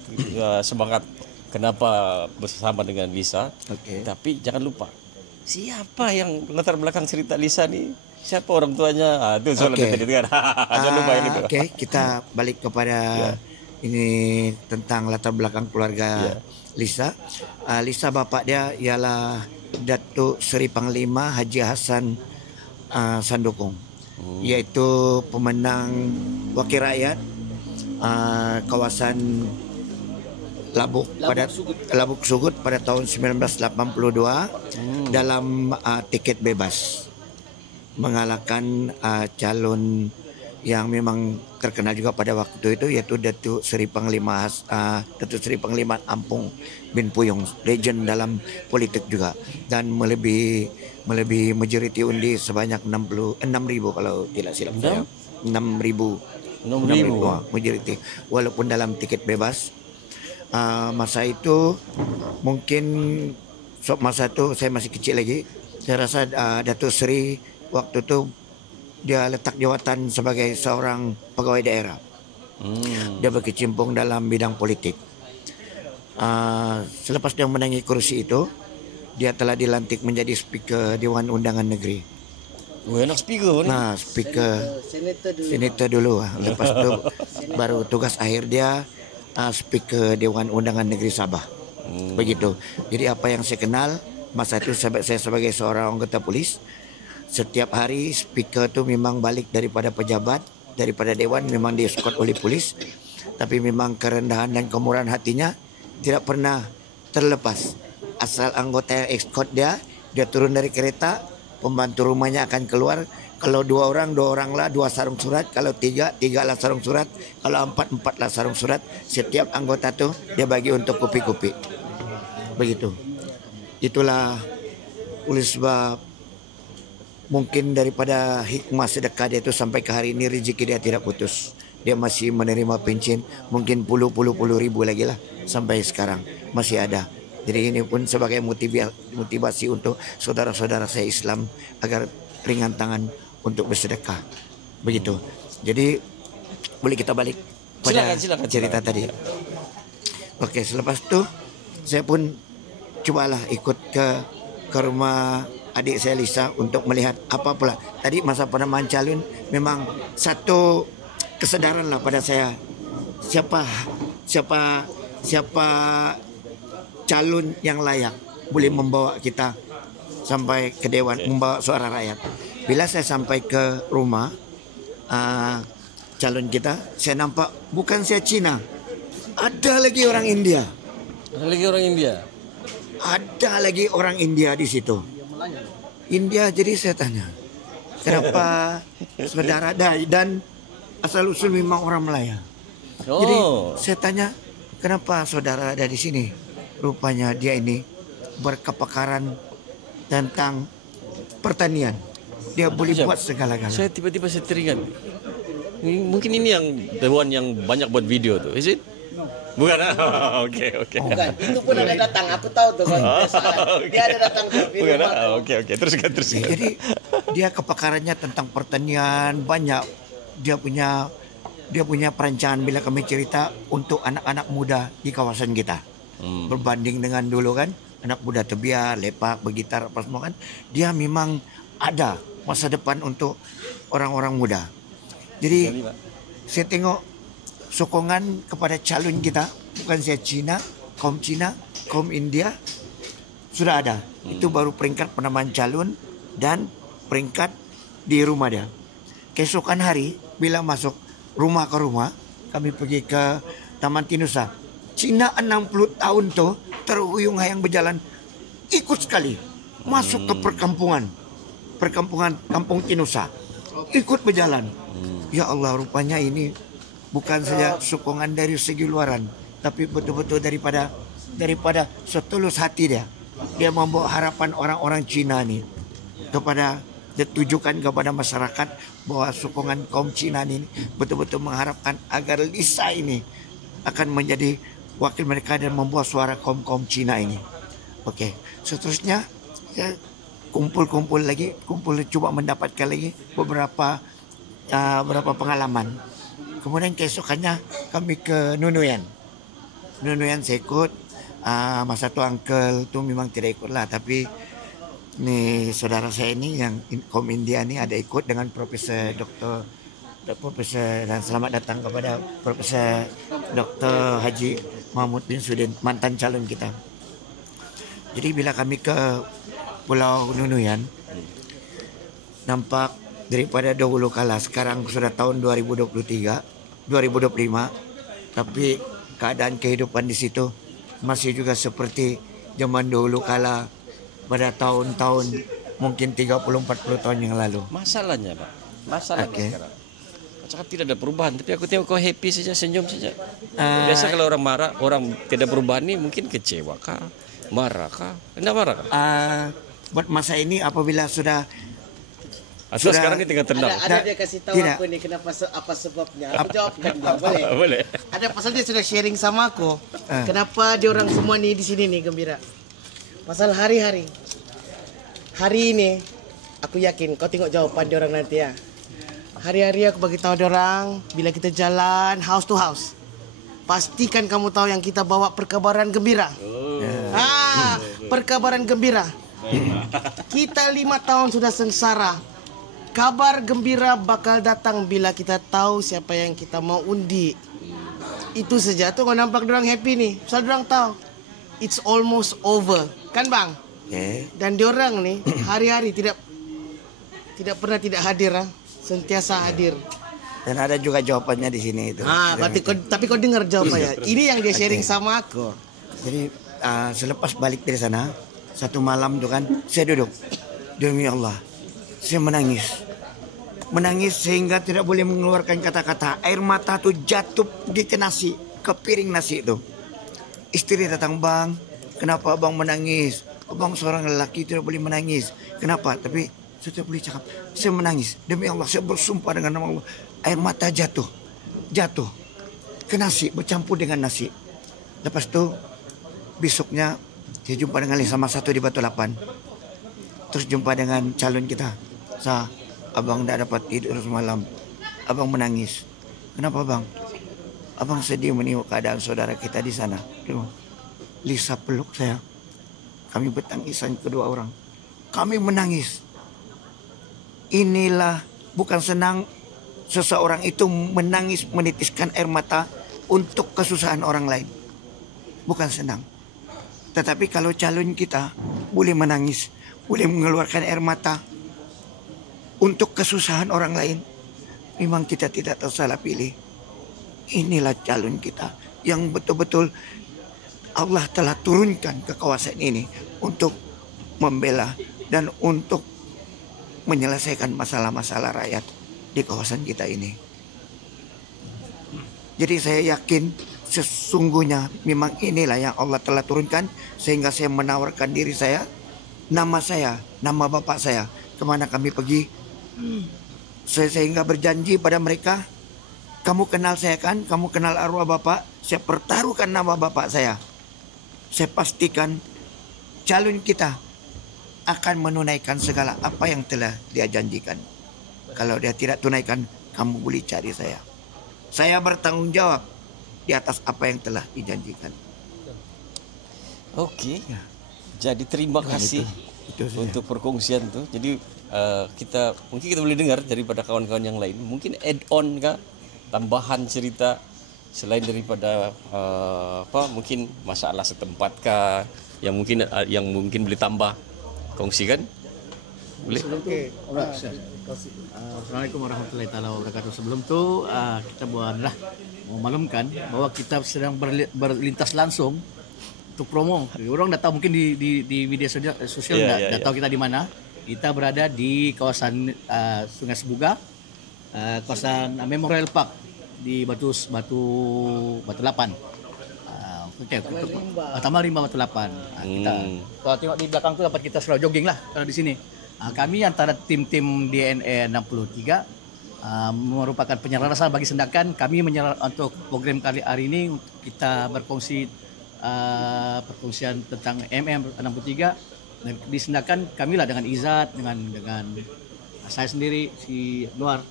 semangat kenapa bersama dengan Lisa. Okey. Tapi jangan lupa siapa yang latar belakang cerita Lisa ni? Siapa orang tuanya? Itu soalan tadi kan. Jangan lupa yang itu. Okey, kita balik kepada ini tentang latar belakang keluarga Lisa. Lisa bapak dia ialah Datuk Seri Panglima Haji Hassan Sandokong, iaitu pemenang wakil rakyat kawasan Labuk Sugut pada tahun 1982 dalam tiket bebas, mengalahkan calon yang memang terkenal juga pada waktu itu, iaitu Datuk Seri Panglima Ampung bin Puyong, legend dalam politik juga, dan melebihi majoriti undi sebanyak 6,000 kalau tidak silap saya. 6,000 majoriti, walaupun dalam tiket bebas. Masa itu mungkin masa itu saya masih kecil lagi. Saya rasa Datuk Seri waktu itu dia letak jawatan sebagai seorang pegawai daerah. Dia berkecimpung dalam bidang politik. Selepas dia menangi kursi itu, dia telah dilantik menjadi Speaker Dewan Undangan Negeri. Enak speaker ni. Nah, Speaker Senator dulu. Lepas itu baru tugas akhir dia Speaker Dewan Undangan Negeri Sabah. Begitu. Jadi apa yang saya kenal masa itu, saya sebagai seorang anggota polis, setiap hari Speaker tu memang balik daripada pejabat, daripada dewan, memang dieskort oleh polis. Tapi memang kerendahan dan kemurahan hatinya tidak pernah terlepas. Asal anggota yang escort dia turun dari kereta, pembantu rumahnya akan keluar. Kalau dua orang lah, 2 sarung surat. Kalau 3 lah sarung surat. Kalau 4 lah sarung surat. Setiap anggota tu dia bagi untuk kopi-kopi. Begitu. Itulah oleh sebab mungkin daripada hikmah sedekah dia tu sampai ke hari ini rezeki dia tidak putus. Dia masih menerima pencen, mungkin puluh ribu lagi lah sampai sekarang masih ada. Jadi ini pun sebagai motivasi untuk saudara-saudara saya Islam agar ringan tangan untuk bersedekah. Begitu. Jadi boleh kita balik pada cerita tadi. Okey, selepas tu saya pun cubalah ikut ke rumah adik saya Lisa untuk melihat apa pula. Tadi masa penamaan calon memang satu kesedaran lah pada saya. Siapa calon yang layak boleh membawa kita sampai ke dewan, membawa suara rakyat. Bila saya sampai ke rumah, calon kita, saya nampak bukan saya Cina. Ada lagi orang India. Ada lagi orang India. Ada lagi orang India di situ. India, jadi saya tanya, kenapa saudara Dai dan asal usul memang orang Melaya. Jadi saya tanya, kenapa saudara ada di sini? Rupanya dia ini berkepakaran tentang pertanian. Dia boleh buat segala-galanya. Saya tiba-tiba saya teringat. Mungkin ini yang the one yang banyak buat video tuh, is it? Bukan. Oke. Bukan, itu pun ada datang. Aku tahu tuh kan. Dia ada datang ke Bukan. Oke. Teruskan. Jadi dia kepakarannya tentang pertanian banyak. Dia punya perancangan bila kami cerita untuk anak-anak muda di kawasan kita. Berbanding dengan dulu kan, anak muda tebiar, lepak, bergitar apa semua kan. Dia memang ada masa depan untuk orang-orang muda. Jadi saya tengok sokongan kepada calon kita, bukan saya Cina, kaum India sudah ada. Itu baru peringkat penamaan calon dan peringkat di rumah dia. Keesokan hari bila masuk rumah ke rumah, kami pergi ke Taman Tinusa. Cina 60 tahun tuh terhuyung hayang berjalan ikut sekali masuk ke perkampungan Kampung Tinusa. Ikut berjalan. Ya Allah, rupanya ini bukan saja sokongan dari segi luaran, tapi betul-betul daripada setulus hati dia. Dia membawa harapan orang-orang Cina ni kepada ditujukan kepada masyarakat bahwa sokongan kaum Cina ini betul-betul mengharapkan agar Lisa ini akan menjadi wakil mereka dan membawa suara kaum Cina ini. Okey, seterusnya saya kumpul coba mendapatkan lagi beberapa pengalaman. Kemudian keesokannya kami ke Nunuyan saya ikut. Masa tu uncle tu memang tidak ikut lah, tapi ni saudara saya ini yang kaum India ni ada ikut dengan Profesor dan selamat datang kepada Profesor Dr. Haji Mahmud bin Sudin, mantan calon kita. Jadi bila kami ke Pulau Nunuyan, nampak daripada dahulu kala, sekarang sudah tahun 2025, tapi keadaan kehidupan di situ masih juga seperti zaman dahulu kala pada tahun-tahun mungkin 30-40 tahun yang lalu. Masalahnya sekarang. Cakap tidak ada perubahan, tapi aku tengok kau happy saja, senyum saja. Biasa kalau orang marah, orang tidak perubahan ni mungkin kecewa kah, marah kah? Kenapa marah kah? Buat masa ini apabila sudah Atau sekarang ni tengah tenang. Ada dia kasih tahu tidak. aku ni kenapa apa sebabnya. Aku jawabkan dia, boleh? Boleh. Ada pasal dia sudah sharing sama aku. Kenapa dia orang semua ni di sini ni gembira. Pasal hari-hari. Hari ini aku yakin kau tengok jawapan dia orang nanti ya. Hari-hari aku bagi tahu dia orang bila kita jalan house to house. Pastikan kamu tahu yang kita bawa perkabaran gembira. Perkabaran gembira. Kita 5 tahun sudah sengsara. Kabar gembira bakal datang bila kita tahu siapa yang kita mau undi. Itu saja tu kau nampak diorang happy ni. Pasal diorang tahu it's almost over. Kan bang? Dan diorang ni hari-hari tidak pernah tidak hadir. Sentiasa hadir. Dan ada juga jawapannya di sini itu. Tapi kau dengar jawapannya. Ini yang dia sharing sama aku. Jadi selepas balik dari sana, satu malam tu kan, saya duduk. Demi Allah, saya menangis sehingga tidak boleh mengeluarkan kata-kata. Air mata tu jatuh di nasi, ke piring nasi itu. Istri datang, bang, kenapa abang menangis? Abang seorang lelaki tidak boleh menangis. Kenapa? Tapi saya tidak boleh cakap. Saya menangis. Demi Allah, saya bersumpah dengan nama Allah. Air mata jatuh ke nasi, bercampur dengan nasi. Lepas tu besoknya saya jumpa dengan sama satu di Batu Lapan. Terus jumpa dengan calon kita. Abang tak dapat tidur semalam. Abang menangis. Kenapa bang? Abang sedih menengok keadaan saudara kita di sana. Lisa peluk saya. Kami bertangisan kedua orang. Kami menangis. Inilah bukan senang seseorang itu menangis menitiskan air mata untuk kesusahan orang lain. Bukan senang. Tetapi kalau calon kita boleh menangis, boleh mengeluarkan air mata untuk kesusahan orang lain, memang kita tidak tersalah pilih. Inilah calon kita yang betul-betul Allah telah turunkan ke kawasan ini untuk membela dan untuk menyelesaikan masalah-masalah rakyat di kawasan kita ini. Jadi saya yakin sesungguhnya memang inilah yang Allah telah turunkan, sehingga saya menawarkan diri saya, nama bapak saya, kemana kami pergi. Sehingga berjanji pada mereka, kamu kenal saya kan, kamu kenal arwah bapak, saya pertaruhkan nama bapak saya. Saya pastikan calon kita akan menunaikan segala apa yang telah dia janjikan. Kalau dia tidak tunaikan, kamu boleh cari saya. Saya bertanggung jawab di atas apa yang telah dijanjikan. Okey. Jadi terima kasih itu saja. untuk perkongsian tu. Jadi kita boleh dengar daripada kawan-kawan yang lain. Mungkin add on kah, tambahan cerita selain daripada mungkin masalah setempat kah yang mungkin boleh tambah kongsikan. Boleh. Assalamualaikum warahmatullahi taala wabarakatuh. Sebelum tu kita buatlah memaklumkan bahwa kita sedang berlintas langsung untuk promo. Orang dah tahu mungkin di media sosial dah tahu kita di mana. Kita berada di kawasan Sungai Sebuga, kawasan Memorial Park di Batu 8. Okey, Taman Rimba Batu 8. Kita kalau tengok di belakang tu dapat kita selalu jogging lah kalau di sini. Kami antara tim-tim DNA 63 merupakan penyelarasan bagi Sendakan. Kami untuk program kali hari ini kita berkongsi perkongsian tentang MM63 dan di Sendakan kamilah dengan Izzat dengan saya sendiri si Nuar.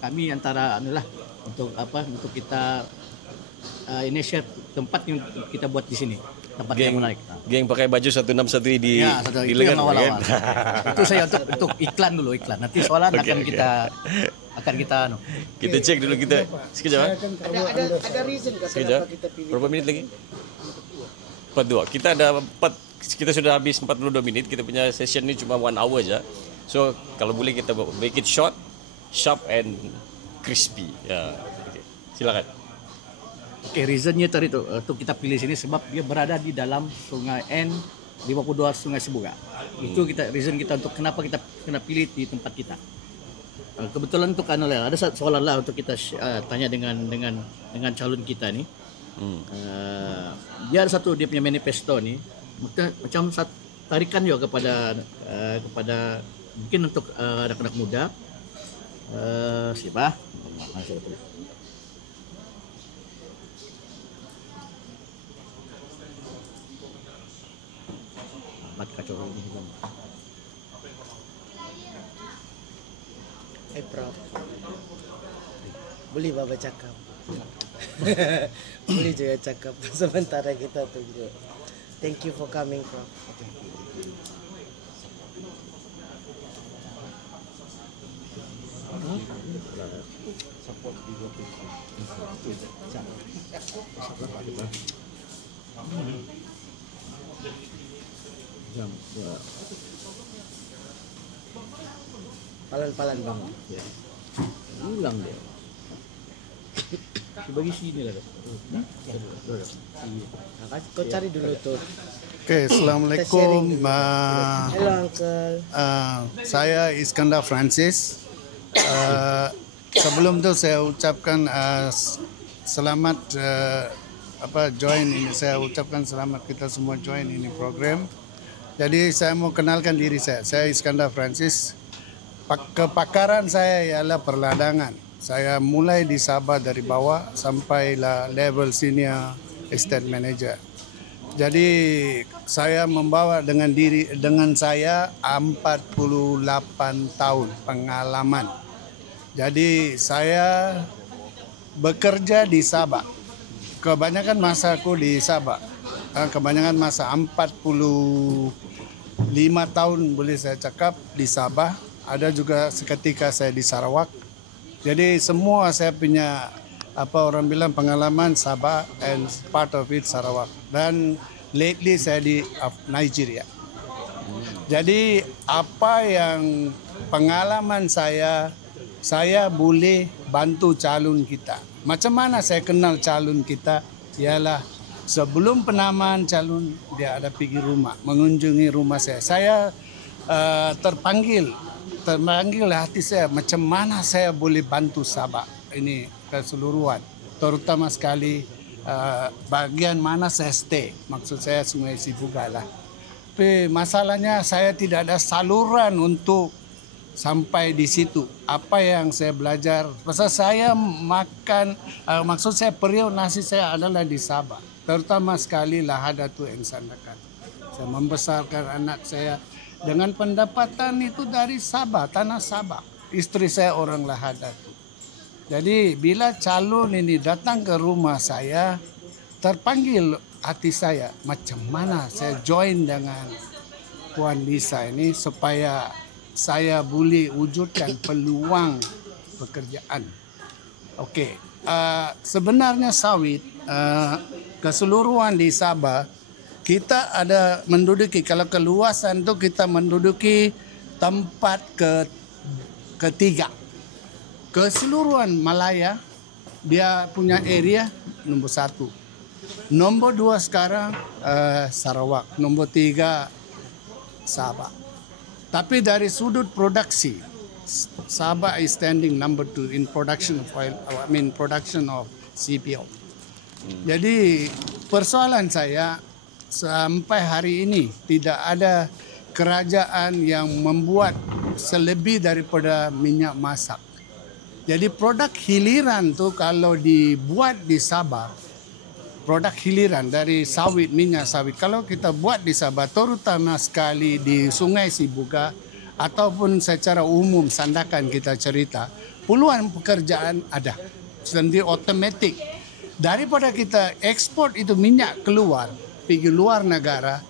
Kami antara untuk kita initiate tempat yang kita buat di sini. Tempat yang menarik. Geng pakai baju 161 di itu lengan yang awal-awal. Itu saya untuk iklan dulu. Nanti soalan akan kita kita cek dulu kita. Sekejap. Ada reason kah Sekejap. kenapa kita pilih? Berapa minit lagi? 42. Kita sudah habis 42 minit. Kita punya session ni cuma 1 hour aja. So kalau boleh kita make it short, sharp and crispy. Ya. Okay. Silakan. Okey, reasonnya tadi tu untuk kita pilih sini sebab dia berada di dalam Sungai N52 Sungai Sebuga. Itu reason kita untuk kenapa kita kena pilih di tempat kita. Kebetulan untuk ada soalan lah untuk kita tanya dengan calon kita ni. Dia ada dia punya manifesto ni macam tarikan juga kepada mungkin untuk anak-anak muda. Siapa? Kacau ini. Prof. Boleh Baba cakap. Boleh juga cakap sementara kita tunggu. Thank you for coming, Prof. Palan-palan bang. Ulang dia. Bagi sini lah. Kau cari dulu tuh. Oke, Assalamualaikum. Hello Uncle. Saya Iskandar Francis. Sebelum itu saya ucapkan selamat join ini. Saya ucapkan selamat kita semua join ini program. Jadi saya mau kenalkan diri saya. Saya Iskandar Francis. Kepakaran saya ialah perladangan. Saya mulai di Sabah dari bawah sampai level senior estate manager. Jadi saya membawa dengan saya 48 tahun pengalaman. Jadi saya bekerja di Sabah. Kebanyakan masaku di Sabah. Kebanyakan masa 45 tahun boleh saya cakap di Sabah. Ada juga seketika saya di Sarawak. Jadi semua saya punya orang bilang pengalaman Sabah and part of it Sarawak. Dan lately saya di Nigeria. Jadi apa yang pengalaman saya saya boleh bantu calon kita. Macam mana saya kenal calon kita? Ialah sebelum penamaan calon dia ada pergi rumah, mengunjungi rumah saya. Saya terpanggil hati saya macam mana saya boleh bantu Sabah ini keseluruhan. Terutama sekali bagian mana saya stay. Maksud saya Sungai Sibuga lah. Tapi masalahnya saya tidak ada saluran untuk sampai di situ. Apa yang saya belajar, pasal saya makan, maksud saya periuk nasi saya adalah di Sabah. Terutama sekali Lahadatul yang Sandakan. Saya membesarkan anak saya dengan pendapatan itu dari Sabah, tanah Sabah. Istri saya orang Lahadatul. Jadi bila calon ini datang ke rumah saya, terpanggil hati saya, macam mana saya join dengan Puan Lisa ini supaya saya boleh wujudkan peluang pekerjaan. Okey, sebenarnya sawit keseluruhan di Sabah kita ada menduduki, kalau keluasan tu kita menduduki tempat ketiga. Keseluruhan Malaya dia punya area nombor 1. Nombor 2 sekarang Sarawak, nombor 3 Sabah. Tapi dari sudut produksi, Sabah is standing number 2 in production of oil, production of CPO. Jadi persoalan saya sampai hari ini tidak ada kerajaan yang membuat selebih daripada minyak masak. Jadi produk hiliran tu kalau dibuat di Sabah, produk hiliran dari sawit, minyak sawit. Kalau kita buat di Sabah, terutama sekali di Sungai Sibuga ataupun secara umum Sandakan kita cerita, puluhan pekerjaan ada. Sendiri otomatik. Daripada kita ekspor itu minyak keluar, pergi luar negara,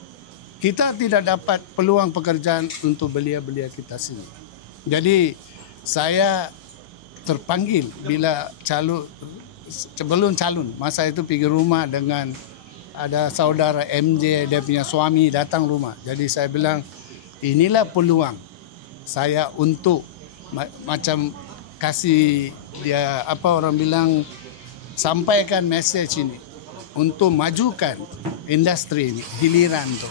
kita tidak dapat peluang pekerjaan untuk belia-belia kita sini. Jadi saya terpanggil bila sebelum calon, masa itu pergi rumah dengan ada saudara MJ, dia punya suami datang rumah. Jadi saya bilang, inilah peluang saya untuk macam kasih dia, apa orang bilang, sampaikan message ini untuk majukan industri ini, hiliran tu.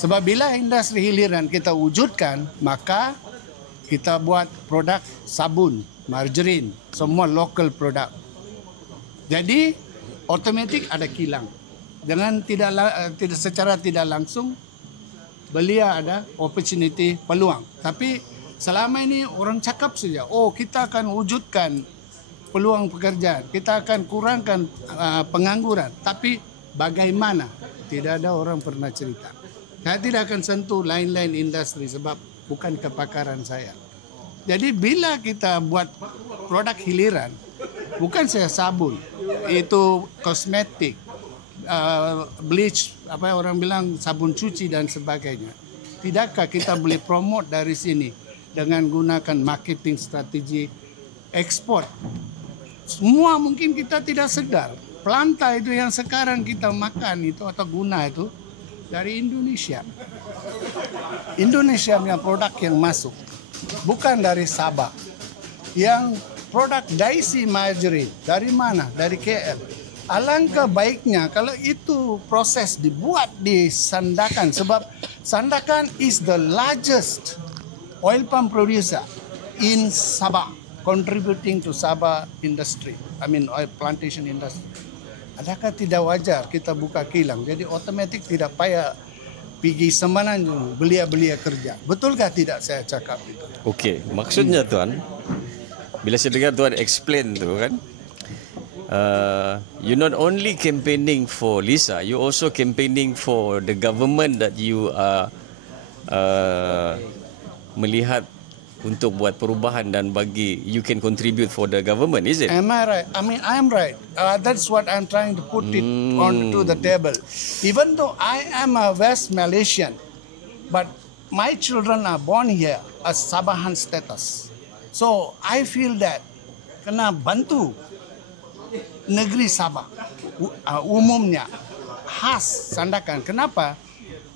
Sebab bila industri hiliran kita wujudkan, maka kita buat produk sabun, margarin, semua local produk. Jadi otomatik ada kilang. Dengan tidak secara tidak langsung belia ada opportunity, peluang. Tapi selama ini orang cakap saja, oh kita akan wujudkan peluang pekerjaan, kita akan kurangkan pengangguran. Tapi bagaimana? Tidak ada orang pernah cerita. Saya tidak akan sentuh lain-lain industri sebab bukan kepakaran saya. Jadi bila kita buat produk hiliran, bukan saya sabun, itu kosmetik, bleach, apa orang bilang sabun cuci dan sebagainya. Tidakkah kita boleh promote dari sini dengan gunakan marketing strategi ekspor? Semua mungkin kita tidak sedar. Planta itu yang sekarang kita makan itu atau guna itu dari Indonesia. Indonesia punya produk yang masuk, bukan dari Sabah. Yang produk Daisy Margarine dari mana? Dari KL. Alangkah baiknya kalau itu proses dibuat di Sandakan, sebab Sandakan is the largest oil palm producer in Sabah, contributing to Sabah industry, oil plantation industry. Adakah tidak wajar kita buka kilang? Jadi otomatik tidak payah pergi semenanjung belia-belia kerja. Betulkah tidak saya cakap itu? Okey, maksudnya tuan, bila saya dengar tuan explain tu kan, you not only campaigning for Lisa, you also campaigning for the government that you are melihat untuk buat perubahan dan bagi you can contribute for the government, is it? Am I right? I am right. That's what I'm trying to put it onto the table. Even though I am a West Malaysian, but my children are born here as Sabahan status. So I feel that kena bantu negeri Sabah umumnya khas Sandakan. Kenapa?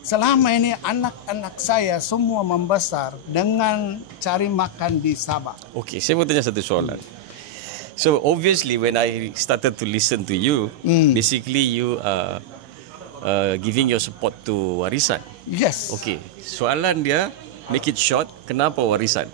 selama ini anak-anak saya semua membesar dengan cari makan di Sabah. Okay, saya mau tanya satu soalan. So obviously when I started to listen to you, basically you are giving your support to warisan. Yes. Okay, soalan dia, make it short, kenapa warisan?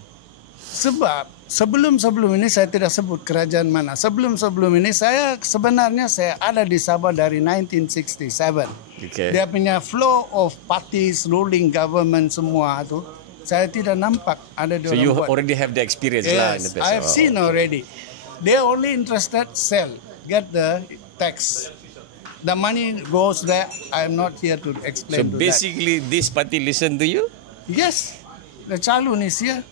Sebab sebelum ini saya tidak sebut kerajaan mana. Sebelum ini saya sebenarnya saya ada di Sabah dari 1967. Okay. Dia punya flow of parties, ruling government semua tu saya tidak nampak ada di So orang you buat. already have the experience lah in the Yes, past. I have seen already. They only interested sell, get the tax. The money goes there. I am not here to So explain to basically this party listen to you? that. Yes, the calon is here.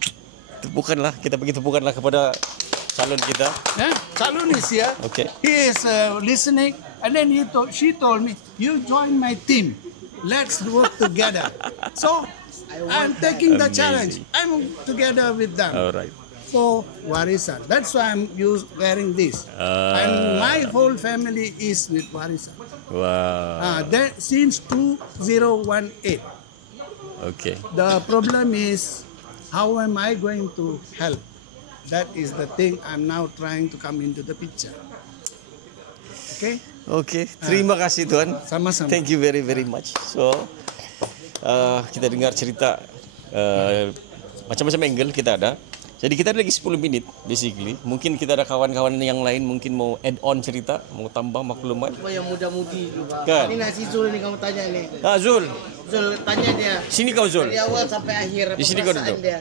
Tepukanlah, kita bagi tepukanlah kepada calon kita. Calon is here. Okay. He is listening, and then she told me, "You join my team. Let's work together." So I'm taking the challenge. I'm together with them. Alright. For warisan. That's why I'm wearing this. And my whole family is with warisan. Wow. That since 2018. Okay. The problem is, how am I going to help? That is the thing I'm now trying to come into the picture. Okay? Okay. Terima kasih Tuan. Sama-sama. Thank you very very much. So kita dengar cerita macam-macam angle kita ada. Jadi kita ada lagi 10 minit basically. Mungkin kita ada kawan-kawan yang lain mungkin mau add on cerita, mau tambah maklumat. Apa yang muda-mudi juga. Kan? Ini si Zul ni kamu tanya ni. Zul, Zul tanya dia. sini kau Zul. Dari awal sampai akhir. Di sini kau perasaan duduk. dia.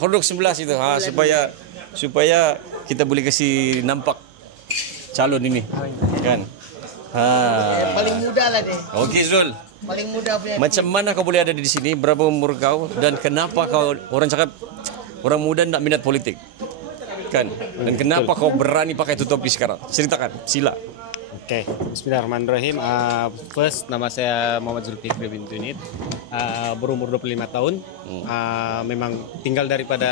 Kau duduk sebelah situ. Supaya kita boleh kasih nampak calon ini. Kan? Yang paling muda lah dia. Okey Zul. Paling muda punya. Macam mana kau boleh ada di sini? Berapa umur kau? Dan kenapa kau orang cakap orang muda tak minat politik? Kan? Dan kenapa kau berani pakai itu topi sekarang? Ceritakan, sila. Oke, Bismillahirrahmanirrahim. First, nama saya Muhammad Zulfikri bin Tunit. Berumur 25 tahun. Memang tinggal daripada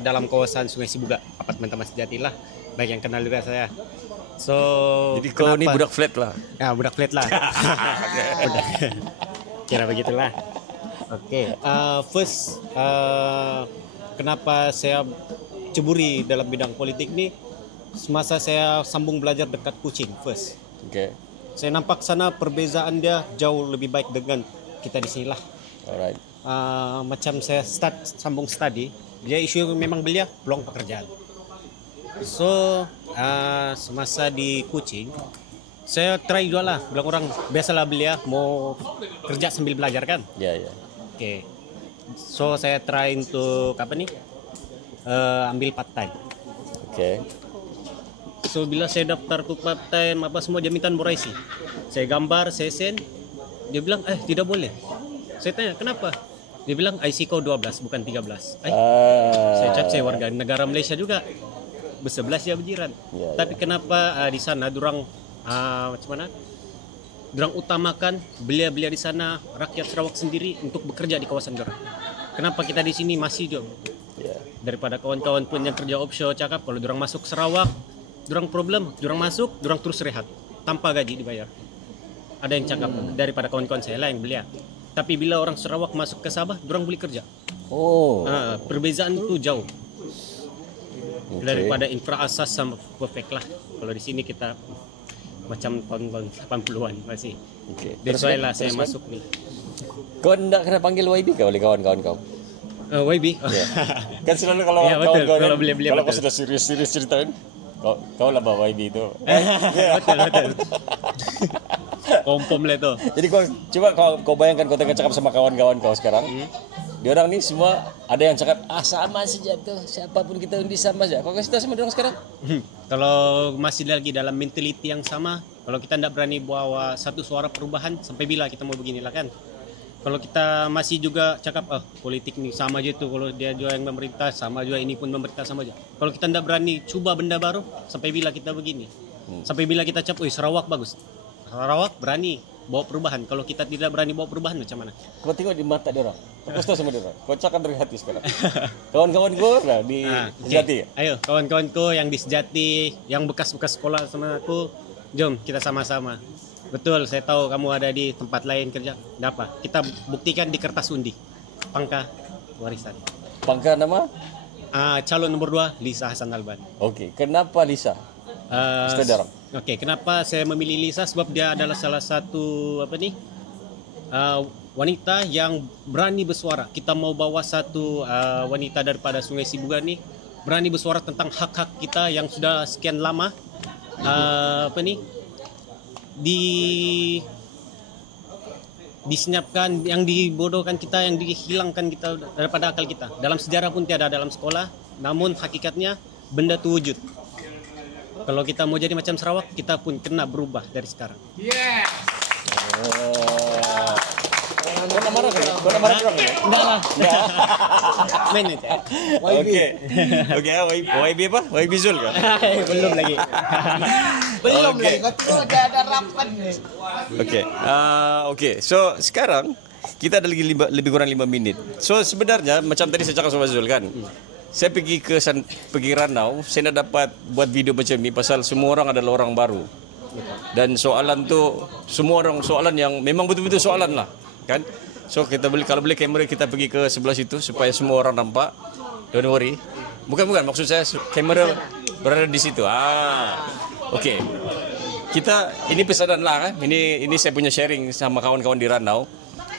dalam kawasan Sungai Sibuga, apartemen Taman Sejati lah. Baik yang kenal juga saya. So, Jadi kau ni budak flat lah. Ya, budak flat lah. Kira begitulah. Oke, first, kenapa saya ceburi dalam bidang politik ni? Semasa saya sambung belajar dekat Kuching first. Okay. Saya nampak sana perbezaan dia jauh lebih baik dengan kita di sini lah. Alright. Macam saya sambung study, dia isu memang belia peluang pekerjaan. So semasa di Kuching, saya try juga lah. Bilang orang biasalah belia mau kerja sambil belajar kan. Ya, ya. Okay. So saya try untuk apa nih? Ambil part time. Okay. So bila saya daftar ke part time apa semua dia minta Boraisi. Saya gambar, saya send. Dia bilang tidak boleh. Saya tanya kenapa? Dia bilang IC kau 12 bukan 13. Saya cakap saya warga negara Malaysia juga. Bersebelas ya berjiran. Ya, Tapi kenapa di sana durang macam mana? Durang utamakan belia-belia di sana rakyat Sarawak sendiri untuk bekerja di kawasan durang. Kenapa kita di sini masih jauh? Ya. Daripada kawan-kawan pun yang kerja offshore cakap kalau durang masuk Sarawak, durang problem, durang masuk, durang terus rehat tanpa gaji dibayar. Ada yang cakap daripada kawan-kawan saya lah yang belia. Tapi bila orang Sarawak masuk ke Sabah, durang boleh kerja. Oh. Perbezaan itu jauh. Okay. Daripada infra asas sama perfect lah. Kalau di sini kita macam tahun 80-an masih. Okay. That's why lah saya masuk ni. Kau nak kena panggil YB kau oleh kawan-kawan kau? YB. Ya. Kan selalu kalau Ya, betul. kawan-kawan Kalau belia-belia kalau kau betul. sudah serius cerita kan, kau lah bawa YB tu. betul. Kompom lah tu. Jadi kau bayangkan kau tengah cakap sama kawan-kawan kau sekarang. Dia orang ni semua ada yang cakap sama saja tu. Siapapun kita undi sama saja. Kau kasih tahu sama dia orang sekarang? Kalau masih lagi dalam mentaliti yang sama, kalau kita tidak berani bawa satu suara perubahan, sampai bila kita mau beginilah kan? Kalau kita masih juga cakap, politik ni sama aja tuh, kalau dia juga yang pemerintah, sama juga ini pun pemerintah sama aja. Kalau kita tidak berani cuba benda baru, sampai bila kita begini? Sampai bila kita cakap, Sarawak bagus. Sarawak berani bawa perubahan. Kalau kita tidak berani bawa perubahan, macam mana? Kau tengok di mata dia orang. Kau kasih tahu sama dia orang. Kau cakap dari hati sekarang. Kawan-kawan kau lah di Sejati. Ayo, kawan-kawanku yang di Sejati, yang bekas-bekas sekolah sama aku, jom kita sama-sama. Betul, saya tahu kamu ada di tempat lain kerja. Tidak apa, kita buktikan di kertas undi. Pangka warisan. Pangkat nama? Calon nomor 2, Lisa Hasan Alban. Okey, kenapa Lisa? Sutradara. Okey, kenapa saya memilih Lisa? Sebab dia adalah salah satu wanita yang berani bersuara. Kita mau bawa satu wanita daripada Sungai Sibuga ni berani bersuara tentang hak-hak kita yang sudah sekian lama disenyapkan, yang dibodohkan kita, yang dihilangkan kita daripada akal kita. Dalam sejarah pun tiada dalam sekolah, namun hakikatnya benda itu wujud. Kalau kita mau jadi macam Sarawak, kita pun kena berubah dari sekarang. Kau nak marah ke? Kau nak marah orang ke? Enggak lah. Main aja. Okey. Okey, YB apa? YB Zul ke? Belum lagi. Belum Okey. lagi. Kau tu ada rapat ni. Okey. Okey. So sekarang kita ada lagi lebih kurang 5 minit. So sebenarnya macam tadi saya cakap sama Zul kan. Saya pergi pergi Ranau, saya nak dapat buat video macam ni pasal semua orang adalah orang baru. Dan soalan tu semua orang soalan yang memang betul-betul soalan lah, kan? So kita kalau boleh kamera kita pergi ke sebelah situ supaya semua orang nampak. Don't worry. Bukan maksud saya kamera berada di situ. Okey. Kita ini pesanan lah kan. Ini saya punya sharing sama kawan-kawan di Ranau.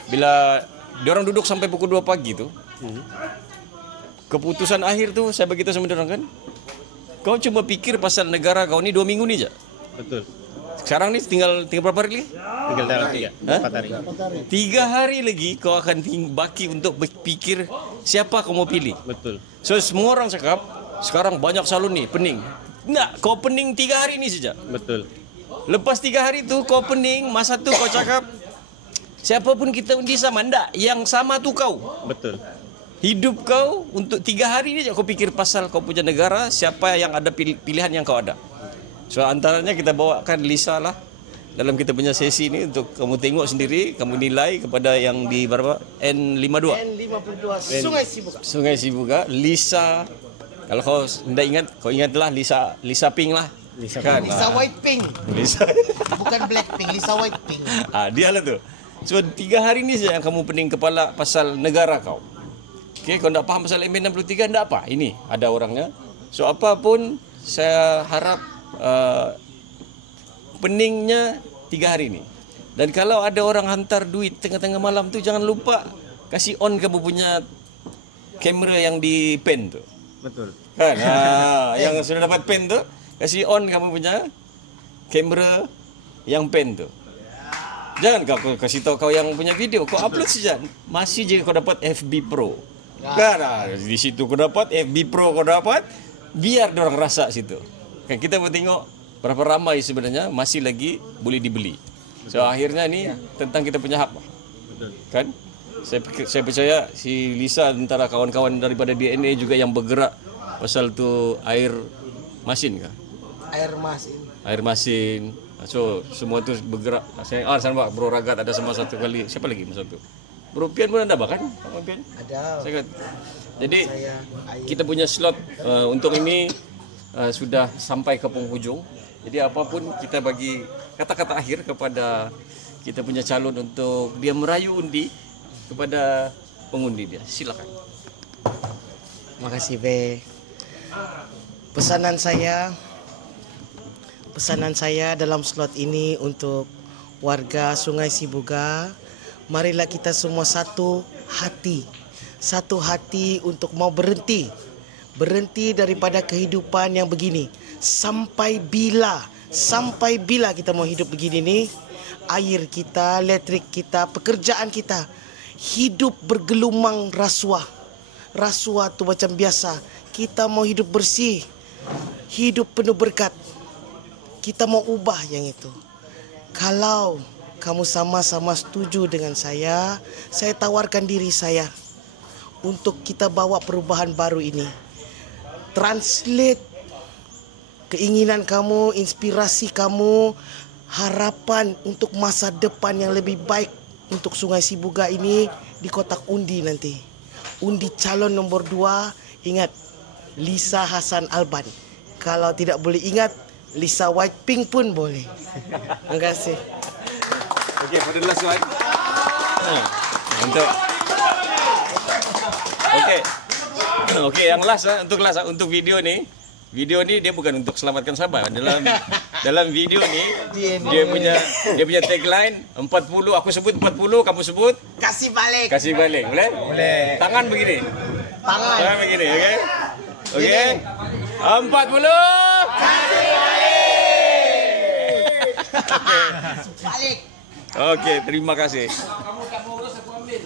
Bila diorang duduk sampai pukul 2 pagi tu, keputusan akhir tu saya beritahu sama diorang kan, kau cuma pikir pasal negara kau ni 2 minggu ni je. Betul. Sekarang ni tinggal berapa hari lagi? Tinggal dalam 4 hari. 3 hari lagi kau akan baki untuk berfikir siapa kau mau pilih. Betul. So semua orang cakap sekarang banyak salon ni pening. Enggak, kau pening 3 hari ni saja. Betul. Lepas 3 hari tu kau pening, masa tu kau cakap siapapun kita undi sama. Enggak, yang sama tu kau. Betul. Hidup kau untuk 3 hari ni je kau fikir pasal kau punya negara, siapa yang ada pilihan yang kau ada. So antaranya kita bawakan Lisa lah dalam kita punya sesi ni untuk kamu tengok sendiri, kamu nilai kepada yang di berapa? N52. N52 Sungai Sibuga. Sungai Sibuga, Lisa. Kalau kau tidak ingat, kau ingatlah Lisa Pink lah. Lisa kan? Lisa White Pink. Lisa. Bukan Black Pink, Lisa White Pink. Dia lah tu. So 3 hari ni saja yang kamu pening kepala pasal negara kau. Okey, kau tak faham pasal MB63 tak apa. Ini ada orangnya. So apapun saya harap peningnya 3 hari ni. Dan kalau ada orang hantar duit tengah-tengah malam tu, jangan lupa kasih on kamu punya kamera yang di pen tu. Betul. Kan? Yang sudah dapat pen tu, kasih on kamu punya kamera yang pen tu. Jangan kau kasih tahu kau yang punya video, kau upload saja. Masih je kau dapat FB Pro. Kan? Di situ kau dapat FB Pro, kau dapat, biar orang rasa situ. Kan kita mau tengok berapa ramai sebenarnya masih lagi boleh dibeli. So akhirnya ni tentang kita punya hak. Betul. Kan? Saya percaya si Lisa antara kawan-kawan daripada DNA juga yang bergerak pasal tu air masin kah? Air masin. Air masin. So semua tu bergerak. Saya sama Bro Ragat ada sama satu kali. Siapa lagi masa tu? Bro Pian pun ada bahkan? Bang Pian? Ada. Saya kata. Jadi kita punya slot untuk ini sudah sampai ke penghujung. Jadi apapun kita bagi kata-kata akhir kepada kita punya calon untuk dia merayu undi kepada pengundi dia. Silakan. Makasih Be. Pesanan saya dalam slot ini untuk warga Sungai Sibuga, marilah kita semua satu hati untuk mau berhenti daripada kehidupan yang begini. Sampai bila kita mau hidup begini ni, air kita, elektrik kita, pekerjaan kita hidup bergelumang rasuah tu macam biasa. Kita mau hidup bersih, hidup penuh berkat, kita mau ubah yang itu. Kalau kamu sama-sama setuju dengan saya tawarkan diri saya untuk kita bawa perubahan baru ini. Translate keinginan kamu, inspirasi kamu, harapan untuk masa depan yang lebih baik untuk Sungai Sibuga ini di kotak undi nanti. Undi calon nomor 2, ingat Lisa Hasan Alban. Kalau tidak boleh ingat, Lisa White Pink pun boleh. Terima kasih. Okay, for the last one. Untuk. Okay. Okay, yang last untuk video ni. Video ni dia bukan untuk selamatkan Sabah. Dalam video ni dia punya tagline 40, aku sebut 40, kamu sebut Kasih balik. kasih balik. Boleh? Boleh. Tangan begini. Tangan begini, okey? Okey. 40 kasih balik. Okey, terima kasih. Kamu tak mau urus aku ambil.